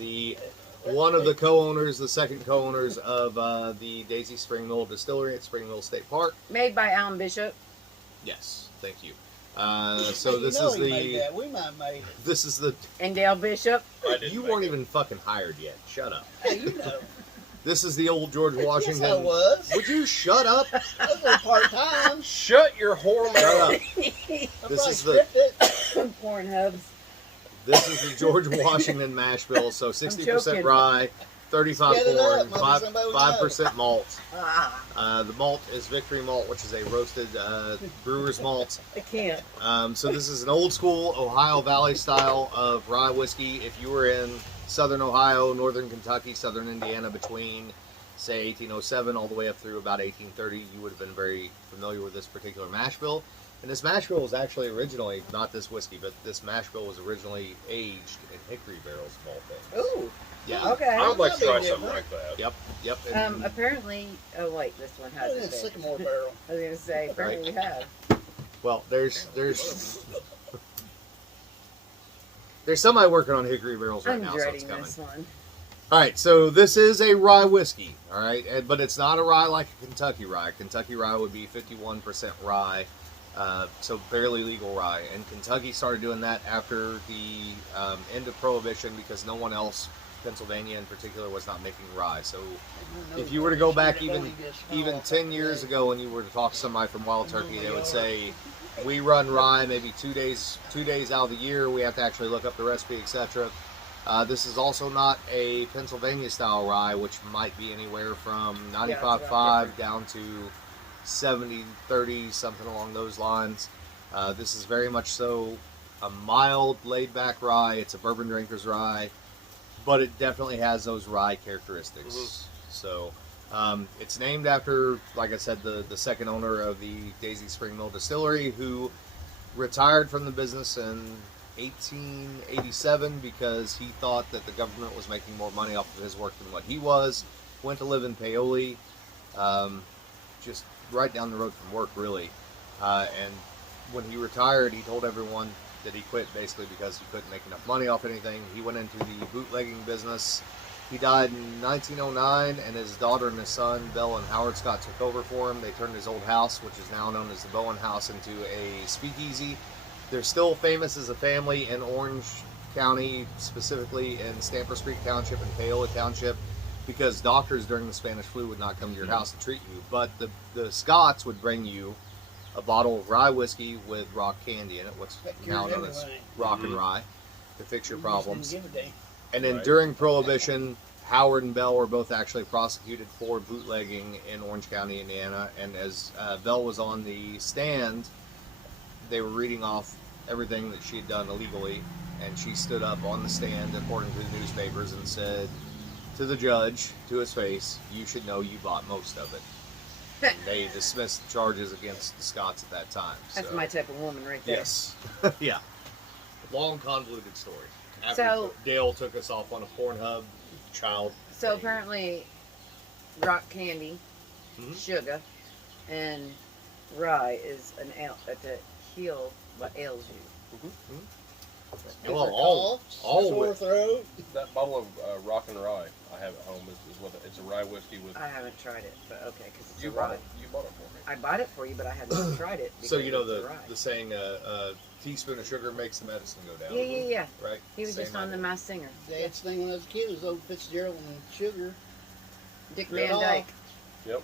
one of the co-owners, the second co-owners of the Daisy Spring Mill Distillery at Spring Mill State Park. Made by Alan Bishop. Yes, thank you. So this you know is he made the that. We might have made it. this is the And Dale Bishop. I didn't you make weren't it. even fucking hired yet. Shut up. Hey, you know. This is the old George Washington. Yes, I was. Would you shut up? I was on part-time. Shut your whore Shut mouth. up. I This probably is the- scripted. Pornhubs. This is the George Washington mash bill. So 60% joking. rye, 35 Get it corn, up, mother, somebody would 5% malt. Ah, The malt is Victory Malt, which is a roasted brewer's malt. I can't. So this is an old school Ohio Valley style of rye whiskey. If you were in southern Ohio, northern Kentucky, southern Indiana between, say, 1807 all the way up through about 1830, you would have been very familiar with this particular mash bill. And this mash bill was actually originally, not this whiskey, but this mash bill was originally aged in hickory barrels of all things. Ooh. Yeah. Okay. I would like to try That'd be something different. like that. Yep. And Apparently. Oh wait, this one Put has it in a it. there. sycamore barrel. I was gonna say. Apparently we have. well, there's somebody working on hickory barrels right I'm now, so it's dreading coming. this one. All right, so this is a rye whiskey, all right, but it's not a rye like a Kentucky rye. Kentucky rye would be 51% rye, so barely legal rye. And Kentucky started doing that after the end of Prohibition because no one else, Pennsylvania in particular, was not making rye. So if you were to go back even 10 years ago and you were to talk to somebody from Wild Turkey, they would say, we run rye maybe 2 days out of the year. We have to actually look up the recipe, etc. This is also not a Pennsylvania style rye, which might be anywhere from 95.5 down to 70-30, something along those lines. This is very much so a mild, laid-back rye. It's a bourbon drinker's rye, but it definitely has those rye characteristics. Mhm. So it's named after, like I said, the second owner of the Daisy Spring Mill Distillery, who retired from the business in 1887 because he thought that the government was making more money off of his work than what he was. Went to live in Paoli, just right down the road from work, really. And when he retired, he told everyone that he quit basically because he couldn't make enough money off anything. He went into the bootlegging business. He died in 1909, and his daughter and his son, Bell and Howard Scott, took over for him. They turned his old house, which is now known as the Bowen House, into a speakeasy. They're still famous as a family in Orange County, specifically in Stamford Creek Township and Paola Township, because doctors during the Spanish flu would not come to your house and treat you. But the Scots would bring you a bottle of rye whiskey with rock candy in it, what's That now cures known as everything. rock and rye, to fix your problems. Give a damn. And then Right. during Prohibition, Howard and Bell were both actually prosecuted for bootlegging in Orange County, Indiana. And as Bell was on the stand, they were reading off everything that she had done illegally, and she stood up on the stand, according to the newspapers, and said to the judge, to his face, "You should know you bought most of it." And they dismissed the charges against the Scots at that time. That's so. my type of woman right there. Yes. Yeah. Long, convoluted story. After So- Dale took us off on a Pornhub child. So thing. apparently, rock candy, Mhm. sugar, and rye is to heal what ails you. Well, all Sore with throat. That bottle of rock and rye, I have at home is what it's a rye whiskey with. I haven't tried it, but okay, because it's You a bought rye. it. You bought it for me. I bought it for you, but I hadn't tried it. So because you know it's a the rye. the saying, a teaspoon of sugar makes the medicine go down. Yeah. Right. He was Same just on the idea. Masked Singer. Dad's thing when I was a kid was old Fitzgerald and sugar. Dick Yeah. Van Dyke. Yep.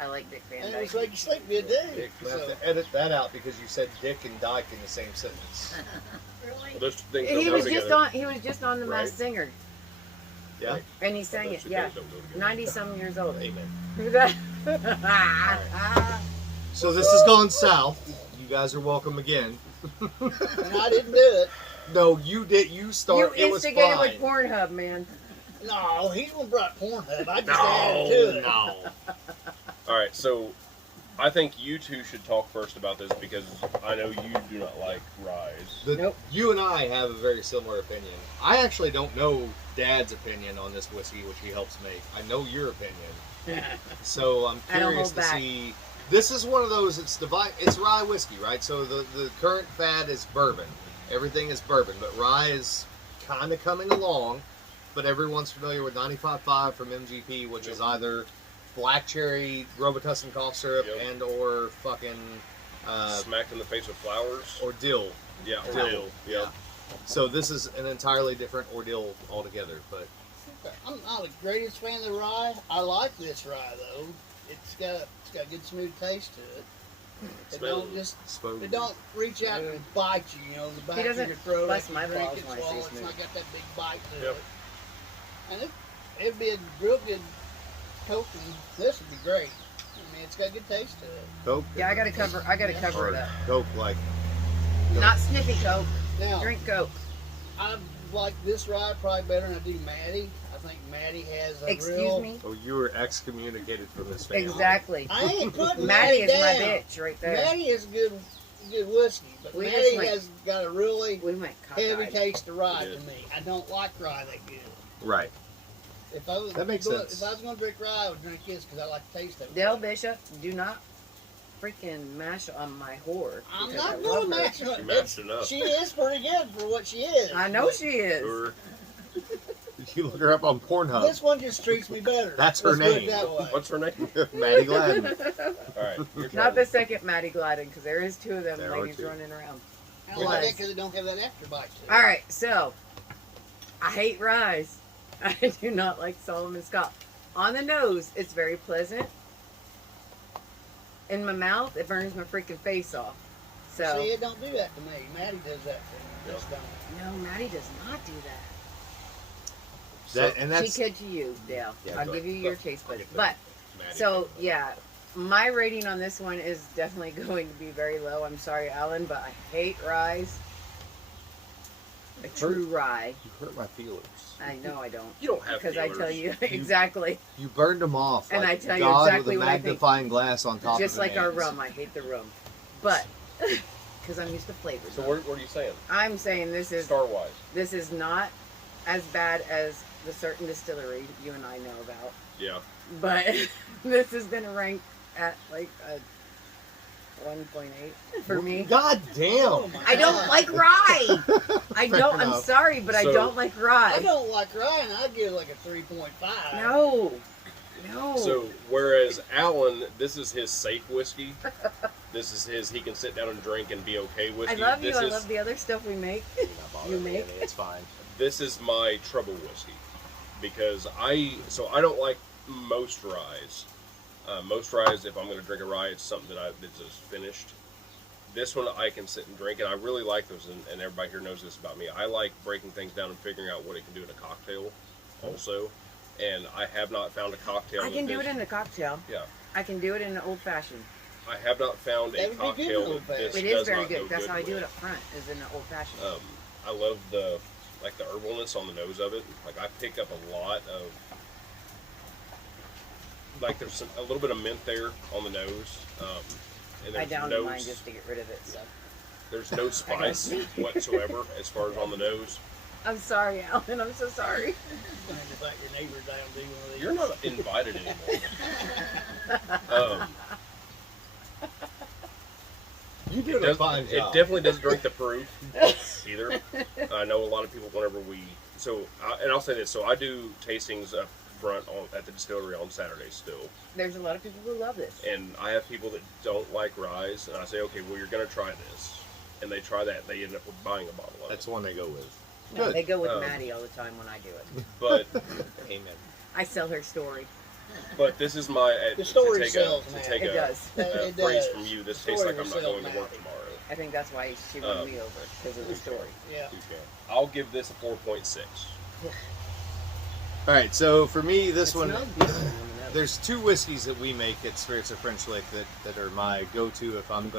I like Dick Van And it Dyke. was like you sleep good day. Dick, we have So, to edit that out because you said Dick and Dyke in the same sentence. Really? Well, those things He don't go was just together. on. He was just on the Right. Masked Singer, Yeah. and he sang Those it. two Yeah, things don't go together. 90-some years old. Amen. So this has gone south. You guys are welcome again. and I didn't do it. No, you did. You You start. It was instigated fine. with Pornhub, man. No, he's one brought Pornhub. I just added to it. No. All right, so I think you two should talk first about this because I know you do not like ryes. Nope. You and I have a very similar opinion. I actually don't know Dad's opinion on this whiskey, which he helps make. I know your opinion, so I'm I don't curious hold to back. see. This is one of those. It's rye whiskey, right? So the current fad is bourbon. Everything is bourbon, but rye is kind of coming along. But everyone's familiar with 95.5 from MGP, which is either black cherry Robitussin cough syrup Yep. and or fucking Smacked in the face with flowers. or dill. Yeah, or Dill. dill. Yeah. So this is an entirely different ordeal altogether. But I'm not the greatest fan of the rye. I like this rye though. It's got a good smooth taste to it. It Smell. don't just spoke. it don't reach out and bite you, in the back of doesn't your throat. bust like my you drink balls it, when I say swallow it. It's smooth. not got that big bite to Yep. it. And it'd be a real good Coke, and this would be great. I mean, it's got good taste to it. Coke. Yeah, I gotta cover or it up. Coke like. Not sniffy Coke. Now, Drink Coke. I like this rye probably better than I do Maddie. I think Maddie has a Excuse real. me. Oh, you were excommunicated from this family. Exactly. I ain't putting Maddie Maddie is my down. bitch right there. Maddie is good whiskey, but We just Maddie went- has got a really We went heavy cockeyed. taste of rye Yeah. to me. I don't like rye that good. Right. If I was That makes sense. If I was going to drink rye, I would drink this because I like the taste of it. Dale Bishop, do not freaking mash on my whore. I'm because I not love going to her. match You her. matched enough. She is pretty good for what she is. I know but she is. Sure. You look her up on Pornhub. This one just treats me better. That's her Let's put it name. that way. What's her name? Maddie Gladden. All right. your turn. Not the second Maddie Gladden, because there is two of them There are ladies two. running around. I don't like that because they don't have that after bite to it. All right, so I hate rye. I do not like Solomon Scott. On the nose, it's very pleasant. In my mouth, it burns my freaking face off. So See, it don't do that to me. Maddie does that for me. Just don't. no, Maddie does not do that. And that's She could to you, Dale. Yeah, I'll go give you ahead. your Go. taste I'll buds. get But Maddie. so yeah, my rating on this one is definitely going to be very low. I'm sorry, Alan, but I hate rye. A true rye. You hurt my feelings. I know I don't. You don't have Because I feelers. tell you exactly. You burned them off. And like I tell you God exactly with a what I think. magnifying glass on top Just of like the our names. rum. I hate the rum. But because I'm used to flavors. So what are you saying? I'm saying this is Star-wise. not as bad as the certain distillery you and I know about. Yeah. But this is gonna rank at like a 1.8 for me. God damn. Oh my I don't God. like rye. I Fair don't. I'm enough. sorry, but I So- don't like I rye. don't like rye, and I'd give it like a 3.5. No. So whereas Alan, this is his safe whiskey. This is his. He can sit down and drink and be okay I whiskey. love you. This I is love the other stuff we make. You're not bothering You me make- any, it's fine. this is my trouble whiskey because I don't like most ryes. Most ryes, if I'm going to drink a rye, it's something that's just finished. This one I can sit and drink, and I really like those. And everybody here knows this about me. I like breaking things down and figuring out what it can do in a cocktail, also. And I have not found a cocktail. I can that do it this- in a cocktail. Yeah. I can do it in an old fashioned. I have not found That a would be good cocktail in that old this fashioned. It is does very not good. go That's how I do with. it up front. Is in an old fashioned. I love the herbalness on the nose of it. Like I pick up a lot of there's a little bit of mint there on the nose. And I there's downed no mine just to get rid of it. So there's no spice whatsoever as far as on the nose. I'm sorry, Alan. I'm so sorry. You're going to invite your neighbor down and do one of these. You're not invited anymore. You did a fine It job. definitely doesn't drink the proof either. I know a lot of people whenever and I'll say this. So I do tastings up front at the distillery on Saturdays still. There's a lot of people who love this. And I have people that don't like rye, and I say, okay, well, you're going to try this. And they try that, and they end up buying a bottle of That's it. the one they go with. No, Good. they go with Maddie all the time when I do it. But Amen. I sell her story. this is my... The story to take sells, a, man. to take It a, does. a It phrase does. from you, this Story tastes like I'm will not sell going to work Maddie. tomorrow. I think that's why she won me over, because of the story. Yeah. I'll give this a 4.6. All right, so for me, this It one, smells different on the nose. there's two whiskeys that we make at Spirits of French Lick that are my go-to if I'm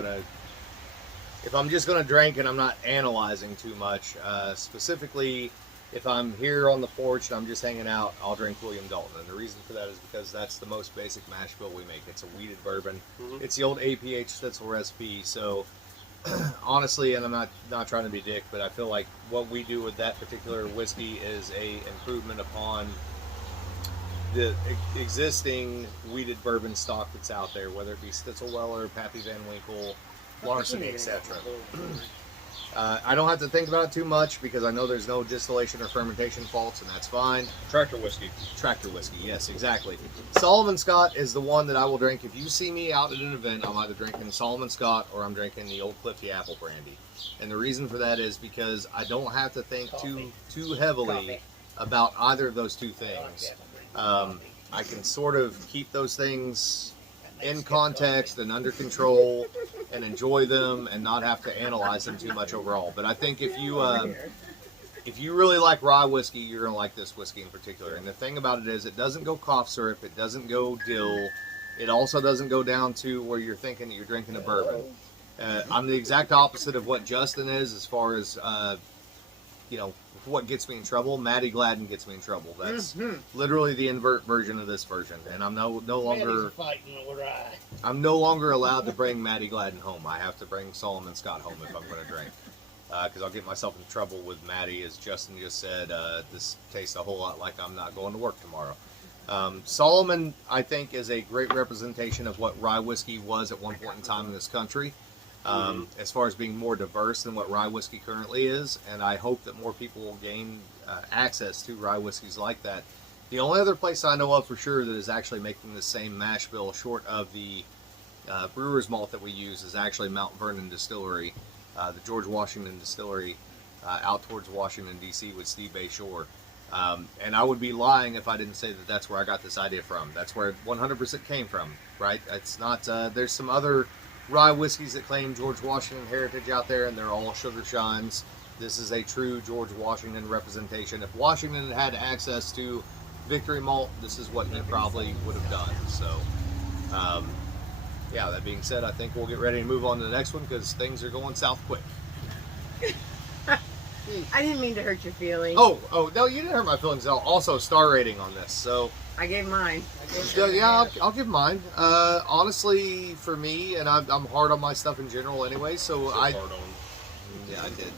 just gonna drink and I'm not analyzing too much. Specifically, if I'm here on the porch and I'm just hanging out, I'll drink William Dalton. And the reason for that is because that's the most basic mash bill we make. It's a wheated bourbon. Mhm. It's the old APH Stitzel recipe. So honestly, and I'm not trying to be a dick, but I feel like what we do with that particular whiskey is a improvement upon the existing wheated bourbon stock that's out there, whether it be Stitzelweller, Pappy Van Winkle, Larceny, etc. I don't have to think about it too much because I know there's no distillation or fermentation faults, and that's fine. Tractor whiskey. Tractor whiskey, yes, exactly. Solomon Scott is the one that I will drink. If you see me out at an event, I'm either drinking Solomon Scott or I'm drinking the Old Cliffy Apple Brandy. And the reason for that is because I don't have to think too heavily Coffee. about either of those two things. I can sort of keep those things in context and under control and enjoy them and not have to analyze them too much overall. But I think if you really like rye whiskey, you're going to like this whiskey in particular. And the thing about it is it doesn't go cough syrup, it doesn't go dill, it also doesn't go down to where you're thinking that you're drinking a bourbon. I'm the exact opposite of what Justin is as far as, what gets me in trouble. Maddie Gladden gets me in trouble. That's literally the invert version of this version. And I'm no longer fighting over rye. I'm no longer allowed to bring Maddie Gladden home. I have to bring Solomon Scott home if I'm going to drink. Because I'll get myself in trouble with Maddie. As Justin just said, this tastes a whole lot like I'm not going to work tomorrow. Solomon, I think, is a great representation of what rye whiskey was at one point in time in this country. As far as being more diverse than what rye whiskey currently is. And I hope that more people will gain access to rye whiskeys like that. The only other place I know of for sure that is actually making the same mash bill short of the brewer's malt that we use is actually Mount Vernon Distillery, the George Washington Distillery out towards Washington, D.C. with Steve Bay Shore. And I would be lying if I didn't say that that's where I got this idea from. That's where it 100% came from, right? It's not, there's some other rye whiskeys that claim George Washington heritage out there, and they're all sugar shines. This is a true George Washington representation. If Washington had access to Victory Malt, this is what he probably would have done. So, yeah, that being said, I think we'll get ready to move on to the next one because things are going south quick. I didn't mean to hurt your feelings. Oh, no, you didn't hurt my feelings at all. Also, star rating on this. So, I gave mine. yeah, I'll give mine. Honestly, for me, and I'm hard on my stuff in general anyway, so Hard on. Yeah, I did. You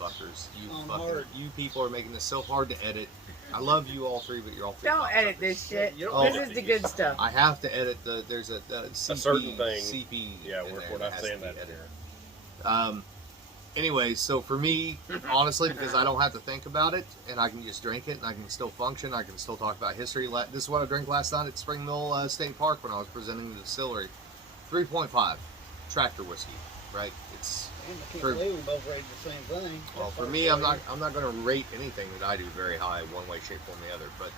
fuckers. I'm You hard. You people are making this so hard to edit. I love you all three, but you're all three. Don't cocksuckers. edit this shit. You don't This edit is the these. good stuff. I have to edit there's a CP, certain thing. CP. Yeah, in we're there not has saying to be that edited. here. Anyway, so for me, honestly, because I don't have to think about it, and I can just drink it, and I can still function, I can still talk about history. This is what I drank last night at Spring Mill State Park when I was presenting the distillery. 3.5, tractor whiskey, right? It's Damn, I can't For- believe we both rated the same thing. well, That's for hard me, to I'm not believe. going to rate anything that I do very high one way, shape, form, or the other, but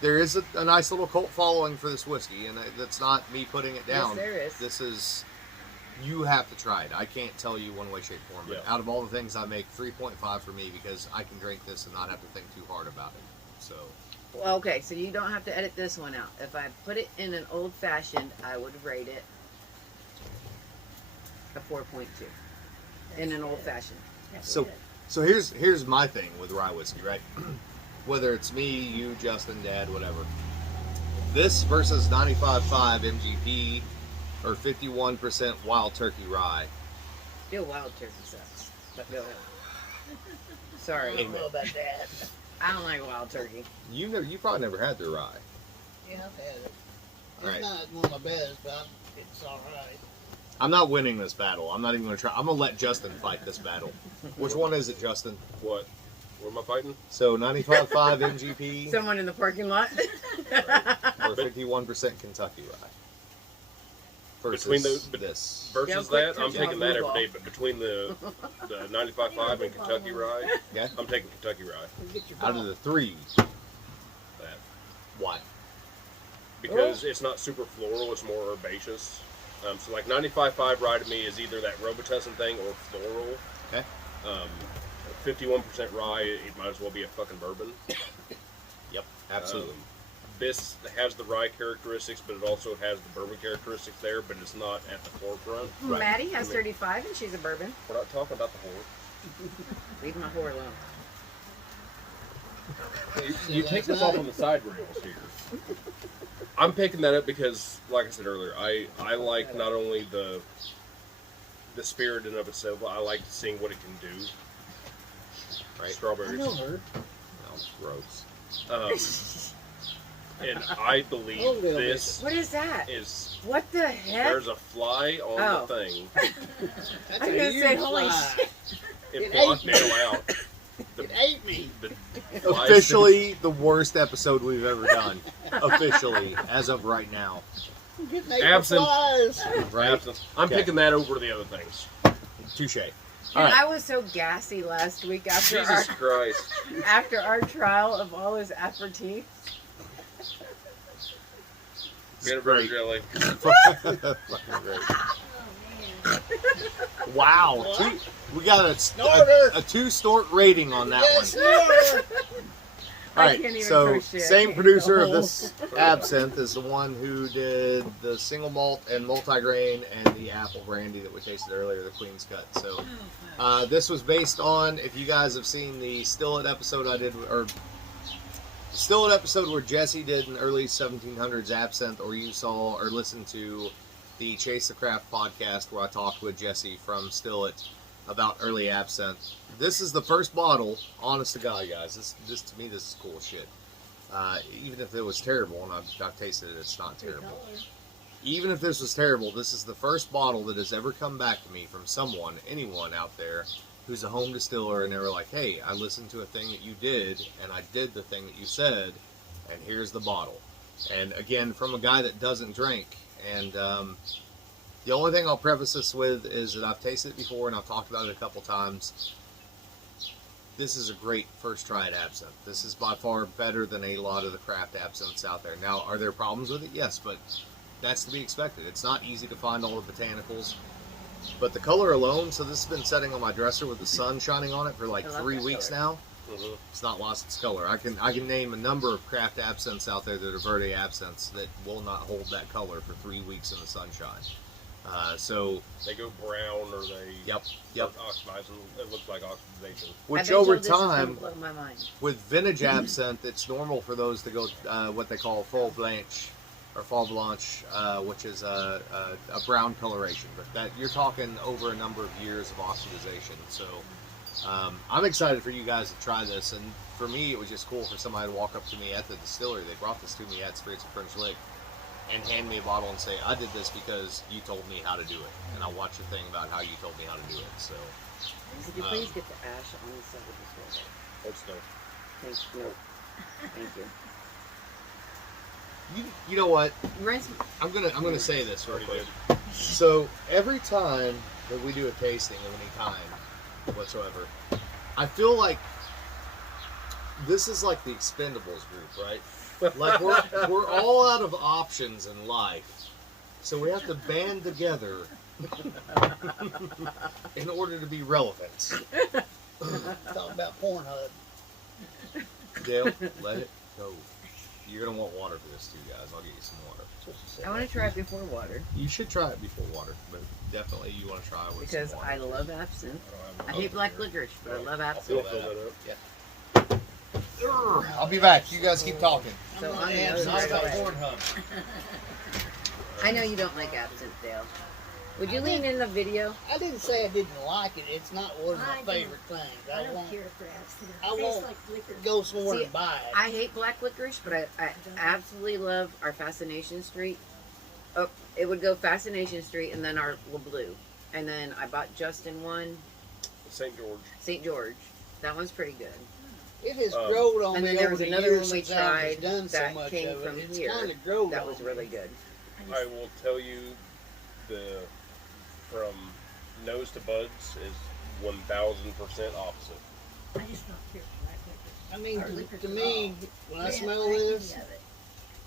there is a nice little cult following for this whiskey, and that's not me putting it down. Yes, there is. This is, you have to try it. I can't tell you one way, shape, form. But Yeah. out of all the things I make, 3.5 for me because I can drink this and not have to think too hard about it. So, Well, okay, so you don't have to edit this one out. If I put it in an old fashioned, I would rate it a 4.2. In an old fashioned. so here's my thing with rye whiskey, right? Whether it's me, you, Justin, Dad, whatever. This versus 95.5 MGP or 51% Wild Turkey Rye. Still wild turkey sucks. But go ahead. I Sorry. don't know about that. I don't like wild turkey. You probably never had the rye. Yeah, I've had it. It's Right. not one of my best, but it's all right. I'm not winning this battle. I'm not even going to try. I'm going to let Justin fight this battle. Which one is it, Justin? What? What am I fighting? So 95.5 MGP Someone in the parking lot. or 51% Kentucky Rye. Versus Between those, this. Versus Yeah, that, I'm quick, taking my that blue every day. But between the 95.5 and Kentucky Rye, Yeah. I'm taking Kentucky Rye. Get your Out of ball. the three, That why? because it's not super floral; it's more herbaceous. So like 95.5 Rye to me is either that Robitussin thing or floral. Okay. 51% Rye, it might as well be a fucking bourbon. Yep, absolutely. This has the rye characteristics, but it also has the bourbon characteristics there, but it's not at the forefront. Right. Maddie has 35 and she's a bourbon. We're not talking about the whore. Leave my whore alone. You take this off on the side rails here. I'm picking that up because, like I said earlier, I like not only the spirit in and of itself, I like seeing what it can do. Right? I Strawberries. know her. No, gross. And I believe Oh, little this What is that? is. What the heck? There's a fly on Oh. the thing. That's I was a gonna say, huge holy fly. shit. It It blocked ate me. Dale out. It ate me. The fly Officially the worst episode we've ever done. Officially, as of right now. I'm getting ate Absinthe. by flies. Right? Absinthe. I'm Okay. picking that over the other things. Touche. Dude, All right. I was so gassy last week after Jesus Christ. after our trial of all his aperitifs. Get a bird jelly. Fucking great. Wow. We got Snorter. a 2-snort rating on that Yes, one. you are. All I right, can't even so push it. I same can't producer go of this absinthe is the one who did the single malt and multigrain and the apple brandy that we tasted earlier, the Queen's Cut. So this was based on, if you guys have seen the Still It episode I did, or Still It episode where Jesse did an early 1700s absinthe, or you saw or listened to the Chase the Craft podcast where I talked with Jesse from Still It about early absinthe. This is the first bottle, honest to God, guys. This to me, this is cool shit. Even if it was terrible, and I've tasted it, it's not terrible. Even if this was terrible, this is the first bottle that has ever come back to me from someone, anyone out there, who's a home distiller, and they were like, hey, I listened to a thing that you did, and I did the thing that you said, and here's the bottle. And again, from a guy that doesn't drink. And the only thing I'll preface this with is that I've tasted it before, and I've talked about it a couple times. This is a great first try at absinthe. This is by far better than a lot of the craft absinthes out there. Now, are there problems with it? Yes, but that's to be expected. It's not easy to find all the botanicals. But the color alone, so this has been sitting on my dresser with the sun shining on it for like I love 3 that weeks color. now. Mm-hmm. It's not lost its color. I can name a number of craft absinthes out there that are Verde absinthes that will not hold that color for 3 weeks in the sunshine. So They go brown or they yep. oxidize, and it looks like oxidation. Which I've been over told this is gonna time, blow my mind. with vintage absinthe, it's normal for those to go what they call fall blanche, which is a brown coloration. But that you're talking over a number of years of oxidization. So I'm excited for you guys to try this. And for me, it was just cool for somebody to walk up to me at the distillery. They brought this to me at Spirits of French Lick and hand me a bottle and say, I did this because you told me how to do it. And I watched the thing about how you told me how to do it. So Could you please get the ash on the side of this wall? Old stuff. Thank you. Thank you. you know what? Rinse. I'm gonna say this real Already quick. did. So every time that we do a tasting of any kind whatsoever, I feel like this is like the Expendables group, right? Like we're all out of options in life, so we have to band together in order to be relevant. Talking about Pornhub. Dale, let it go. You're gonna want water for this too, guys. I'll get you some water. I want to try it before water You should try it before water, but definitely you want to try it with because some water. I love absinthe. I don't I have hate black licorice, but I love I'll absinthe. fill that up. Yeah. I'll be back. You guys keep talking. So I'm on gonna the have other some right about away. Pornhub. I know you don't like absinthe, Dale. Would you lean in the video? I didn't say I didn't like it. It's not one of my I don't. favorite things. I I don't won't care for absinthe. I It tastes won't like liquor. go somewhere See, and buy it. I hate black licorice, but I absolutely love our Fascination Street Oh, it would go Fascination Street and then our LeBlue. And then I bought Justin one, St. George. St. George. That one's pretty good. It has growed on And me then there over was the another years one we since I was tried done so that much came of from it. It's here. kind of growed That on was me. really good. I will tell you, the from nose to buds is 1,000% opposite. I just don't care for black liquor. I mean, Or liquor to at me, all. when I We smell haven't liked this, any of it.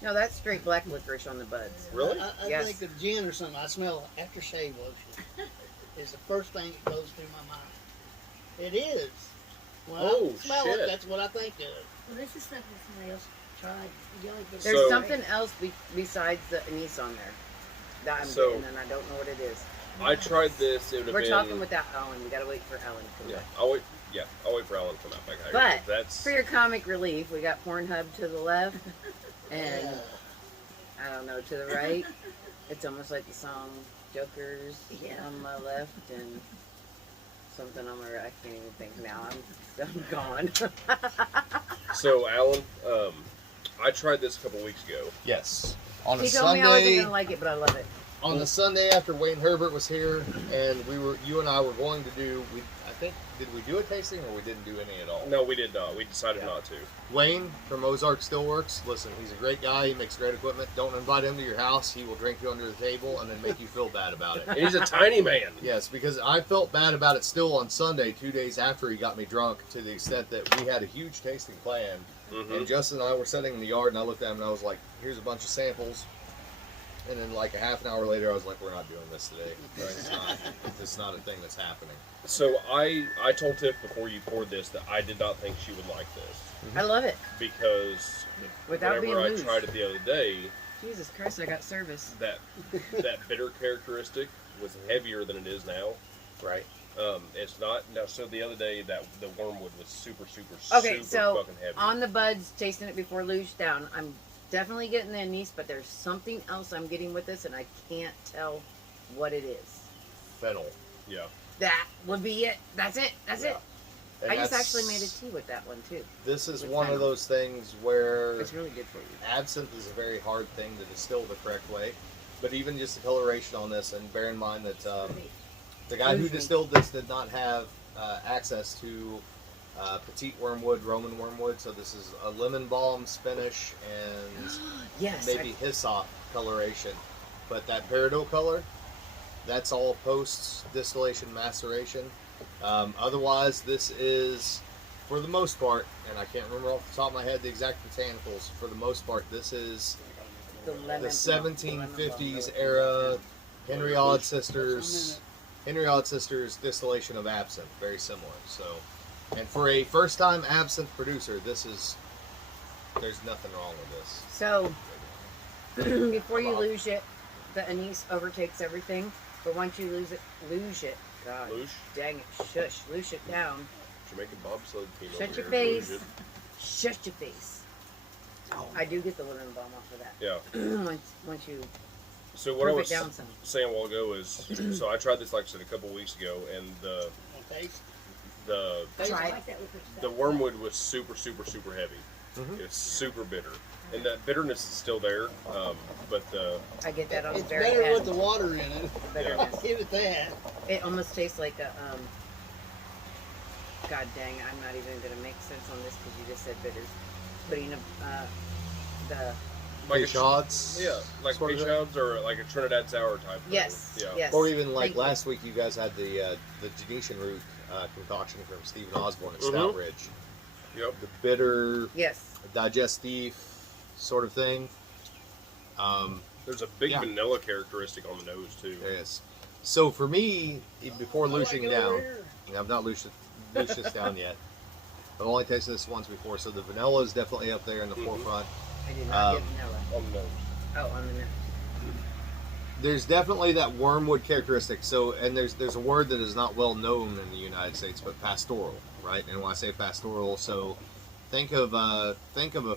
No, that's straight black licorice on the buds. Really? I Yes. think of gin or something. I smell aftershave lotion. Is the first thing that goes through my mind. It is. When Oh, I smell shit. it, that's what I think of. Well, this is something somebody else tried. You only get There's So- something else besides the anise on there that I'm So- getting, and I don't know what it is. I tried this. It would have We're been. talking without Ellen. We gotta wait for Ellen to come Yeah, back. I'll wait. Yeah, I'll wait for Alan to come out back. But That's for your comic relief, we got Pornhub to the left, and I don't know, to the right. It's almost like the song Jokers on my left and something on my right. I can't even think now. I'm gone. so Alan. I tried this a couple weeks ago. Yes. On a He told me I wasn't Sunday, gonna like it, but I love it. on the Sunday after Wayne Herbert was here, and you and I were going to do. I think, did we do a tasting or we didn't do any at all? No, we did not. We decided Yeah. not to. Wayne from Ozark Steelworks. Listen, he's a great guy. He makes great equipment. Don't invite him to your house. He will drink you under the table and then make you feel bad about it. And he's a tiny man. Yes, because I felt bad about it still on Sunday, 2 days after he got me drunk, to the extent that we had a huge tasting plan. Mm-hmm. And Justin and I were sitting in the yard, and I looked at him and I was like, here's a bunch of samples. And then like a half an hour later, I was like, we're not doing this today. Right? It's not a thing that's happening. So I told Tiff before you poured this that I did not think she would like this I love it. because Without being whenever I loose. tried it the other day, Jesus Christ, I got service. that bitter characteristic was heavier than it is now. Right. It's not now. So the other day, that the wormwood was super Okay, so fucking heavy. on the buds, tasting it before luge down, I'm definitely getting the anise, but there's something else I'm getting with this, and I can't tell what it is. Fennel. Yeah. That would be it. That's it. That's it. And I just that's- actually made a tea with that one too. This is with one of fennel. those things where It's really good for you. absinthe is a very hard thing to distill the correct way. But even just the coloration on this, and bear in mind that the guy who distilled this did not have access to petite wormwood, Roman wormwood. So this is a lemon balm, Spanish, and Yes. maybe hyssop coloration. But that peridot color, that's all post distillation maceration. Otherwise, this is, for the most part, and I can't remember off the top of my head the exact botanicals. For the most part, this is the lemon. the 1750s era Henry Odd Sisters distillation of absinthe, very similar. So, and for a first-time absinthe producer, there's nothing wrong with this. So before you lose it, the anise overtakes everything. But once you lose it, God, Luge? dang it, shush, loosh it down. Jamaican bobsled team. Shut over your here. face. Shut your face. I do get the lemon balm off of that. Yeah. once you So what I proof was it down some. saying a while ago is, so I tried this like I said a couple weeks ago, and Okay. the Try it. like that liquor stuff. the wormwood was super heavy. Mhm. It's super bitter, and that bitterness is still there. But the I get that on the It's very better end. with the water in it. the bitterness. I'll give it that. It almost tastes like a God dang, I'm not even gonna make sense on this because you just said bitters. Putting the like a Shots, yeah, like sort of thing. Peychaud's or like a Trinidad sour type. thing. yes, Yeah. yes. Or even like Thank you. last week, you guys had the Genetian root concoction from Stephen Osborne at Mhm. Stout Ridge. Yep. The bitter, Yes. digestive sort of thing. There's a big Yeah. vanilla characteristic on the nose too. There is. So for me, before I like lushing it down, over here. I've not lushed this down yet. I've only tasted this once before, so the vanilla is definitely up there in the Mhm. forefront. I did not get Um, vanilla. On the nose. Oh, on the nose. There's definitely that wormwood characteristic. So, and there's a word that is not well known in the United States, but pastoral, right? And when I say pastoral, so think of a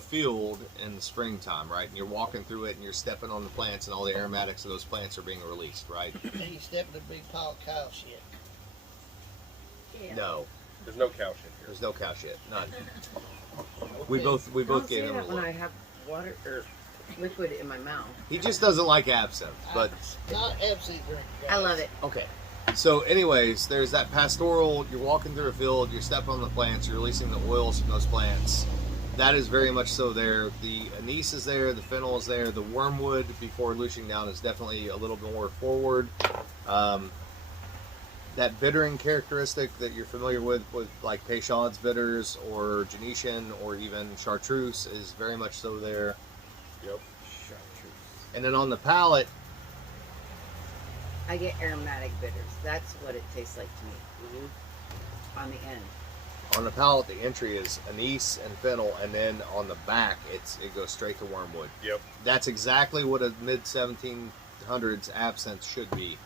field in the springtime, right? And you're walking through it, and you're stepping on the plants, and all the aromatics of those plants are being released, right? Then you step in a big pile of cow shit. Yeah. No, There's no cow shit here. there's no cow shit, none. We both Don't gave say him a that when look. I have water or liquid in my mouth. He just doesn't like absinthe, but Not absinthe drink, guys. I love it. okay. So, anyways, there's that pastoral. You're walking through a field. You're stepping on the plants. You're releasing the oils from those plants. That is very much so there. The anise is there. The fennel is there. The wormwood before lushing down is definitely a little bit more forward. That bittering characteristic that you're familiar with like Peychaud's bitters or Genetian or even chartreuse is very much so there. Yep. And then on the palate, I get aromatic bitters. That's what it tastes like to me. On the end. on the palate, the entry is anise and fennel, and then on the back, it goes straight to wormwood. Yep. That's exactly what a mid 1700s absinthe should be.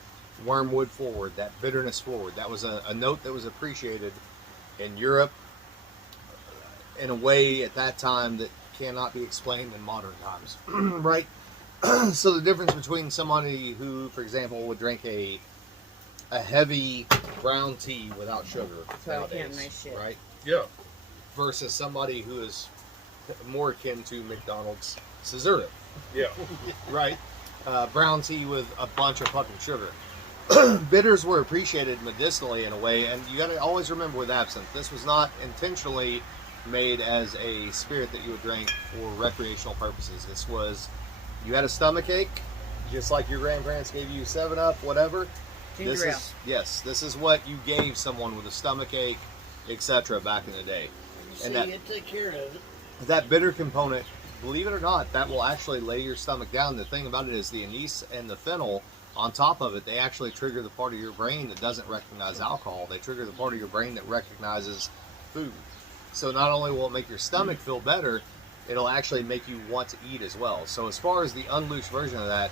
Wormwood forward, that bitterness forward. That was a note that was appreciated in Europe in a way at that time that cannot be explained in modern times, right? So the difference between somebody who, for example, would drink a heavy brown tea without sugar Probably nowadays, nice shit. right? Yeah. Versus somebody who is more akin to McDonald's Caesura, Yeah. right? Brown tea with a bunch of fucking sugar. Bitters were appreciated medicinally in a way, and you got to always remember with absinthe, this was not intentionally made as a spirit that you would drink for recreational purposes. This was, you had a stomach ache, just like your grandparents gave you 7-Up, whatever. Ginger ale. This is what you gave someone with a stomach ache, etc. back in the day. See, And that, it take care of it. that bitter component, believe it or not, that will actually lay your stomach down. The thing about it is the anise and the fennel, on top of it, they actually trigger the part of your brain that doesn't recognize alcohol. They trigger the part of your brain that recognizes food. So not only will it make your stomach feel better, it'll actually make you want to eat as well. So as far as the unloosed version of that,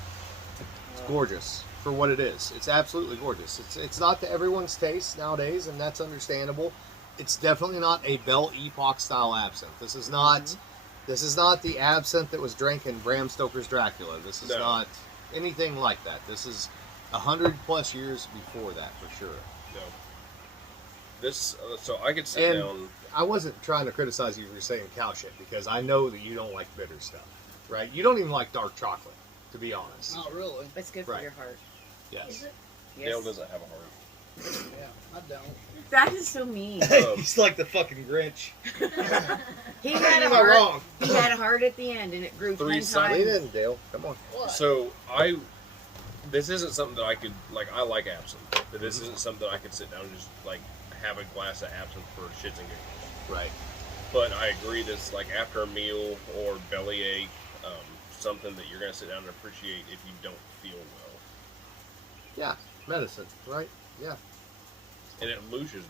it's gorgeous for what it is. It's absolutely gorgeous. It's not to everyone's taste nowadays, and that's understandable. It's definitely not a Belle Epoque style absinthe. This is not the absinthe that was drank in Bram Stoker's Dracula. This is not anything like that. This is 100+ years before that for sure. No. This so I could sit down. I wasn't trying to criticize you for saying cow shit, because I know that you don't like bitter stuff, right? You don't even like dark chocolate, to be honest. Not really. It's good for Right. your heart. Yes. Yes. Dale doesn't have a heart. Yeah, I don't. That is so mean. He's like the fucking Grinch. He had a Am I heart. wrong? He had a heart at the end, and it grew 10 sides. times. Lean in, Dale. Come on. What? So this isn't something that I could like. I like absinthe, but this isn't something that I could sit down and just like have a glass of absinthe for shits and giggles. Right. But I agree, this like after a meal or bellyache, something that you're gonna sit down and appreciate if you don't feel well. Yeah. Medicine, right? Yeah. And it lushes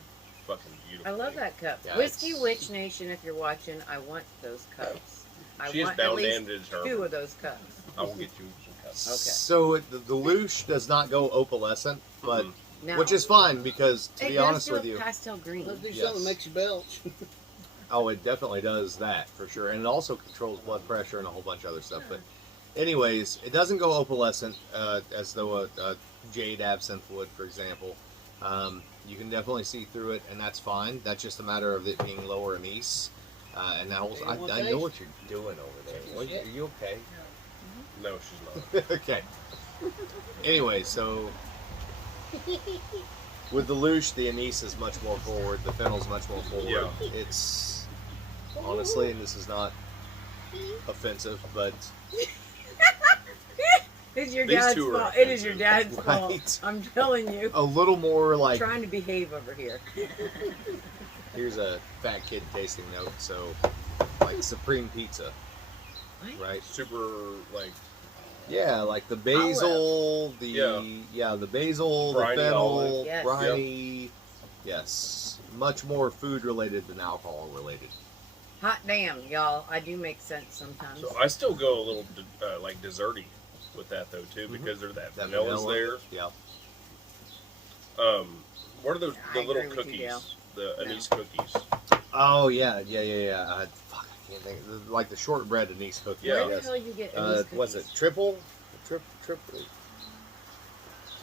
fucking beautiful. I love that cup. Yeah, Whiskey it's- Witch Nation, if you're watching, I want those cups. I She is want at bound least and is her. 2 of those cups. I will get you some cups. Okay. So the louche does not go opalescent, but No. which is fine, because to it be does honest do with a you, pastel green. Let's do Yes. something that makes you belch. oh, it definitely does that for sure, and it also controls blood pressure and a whole bunch of other stuff. But anyways, it doesn't go opalescent as though a jade absinthe would, for example. You can definitely see through it, and that's fine. That's just a matter of it being lower anise. And that also, I know what you're doing over there. What, are you okay? No, she's not. Okay. Anyway, so with the louche, the anise is much more forward. The fennel's much more forward. Yeah. It's honestly, and this is not offensive, but It's your These dad's two are fault. It is your offensive. dad's Right. fault. I'm telling you. a little more like. Trying to behave over here. Here's a fat kid tasting note. So, like Supreme Pizza, right? Super like Yeah, like the basil, the the basil, Briny the fennel, olive. Yes. briny. Yes, much more food related than alcohol related. Hot damn, y'all. I do make sense sometimes. So I still go a little like desserty with that though too, because there's that vanilla's there. Yeah. What are those? I The little agree with you, Dale. cookies, the anise cookies. Oh yeah. Fuck, I can't think. Like the shortbread anise cookie. Yeah. I Where the guess. hell you get anise cookies? Was it triple? Triple.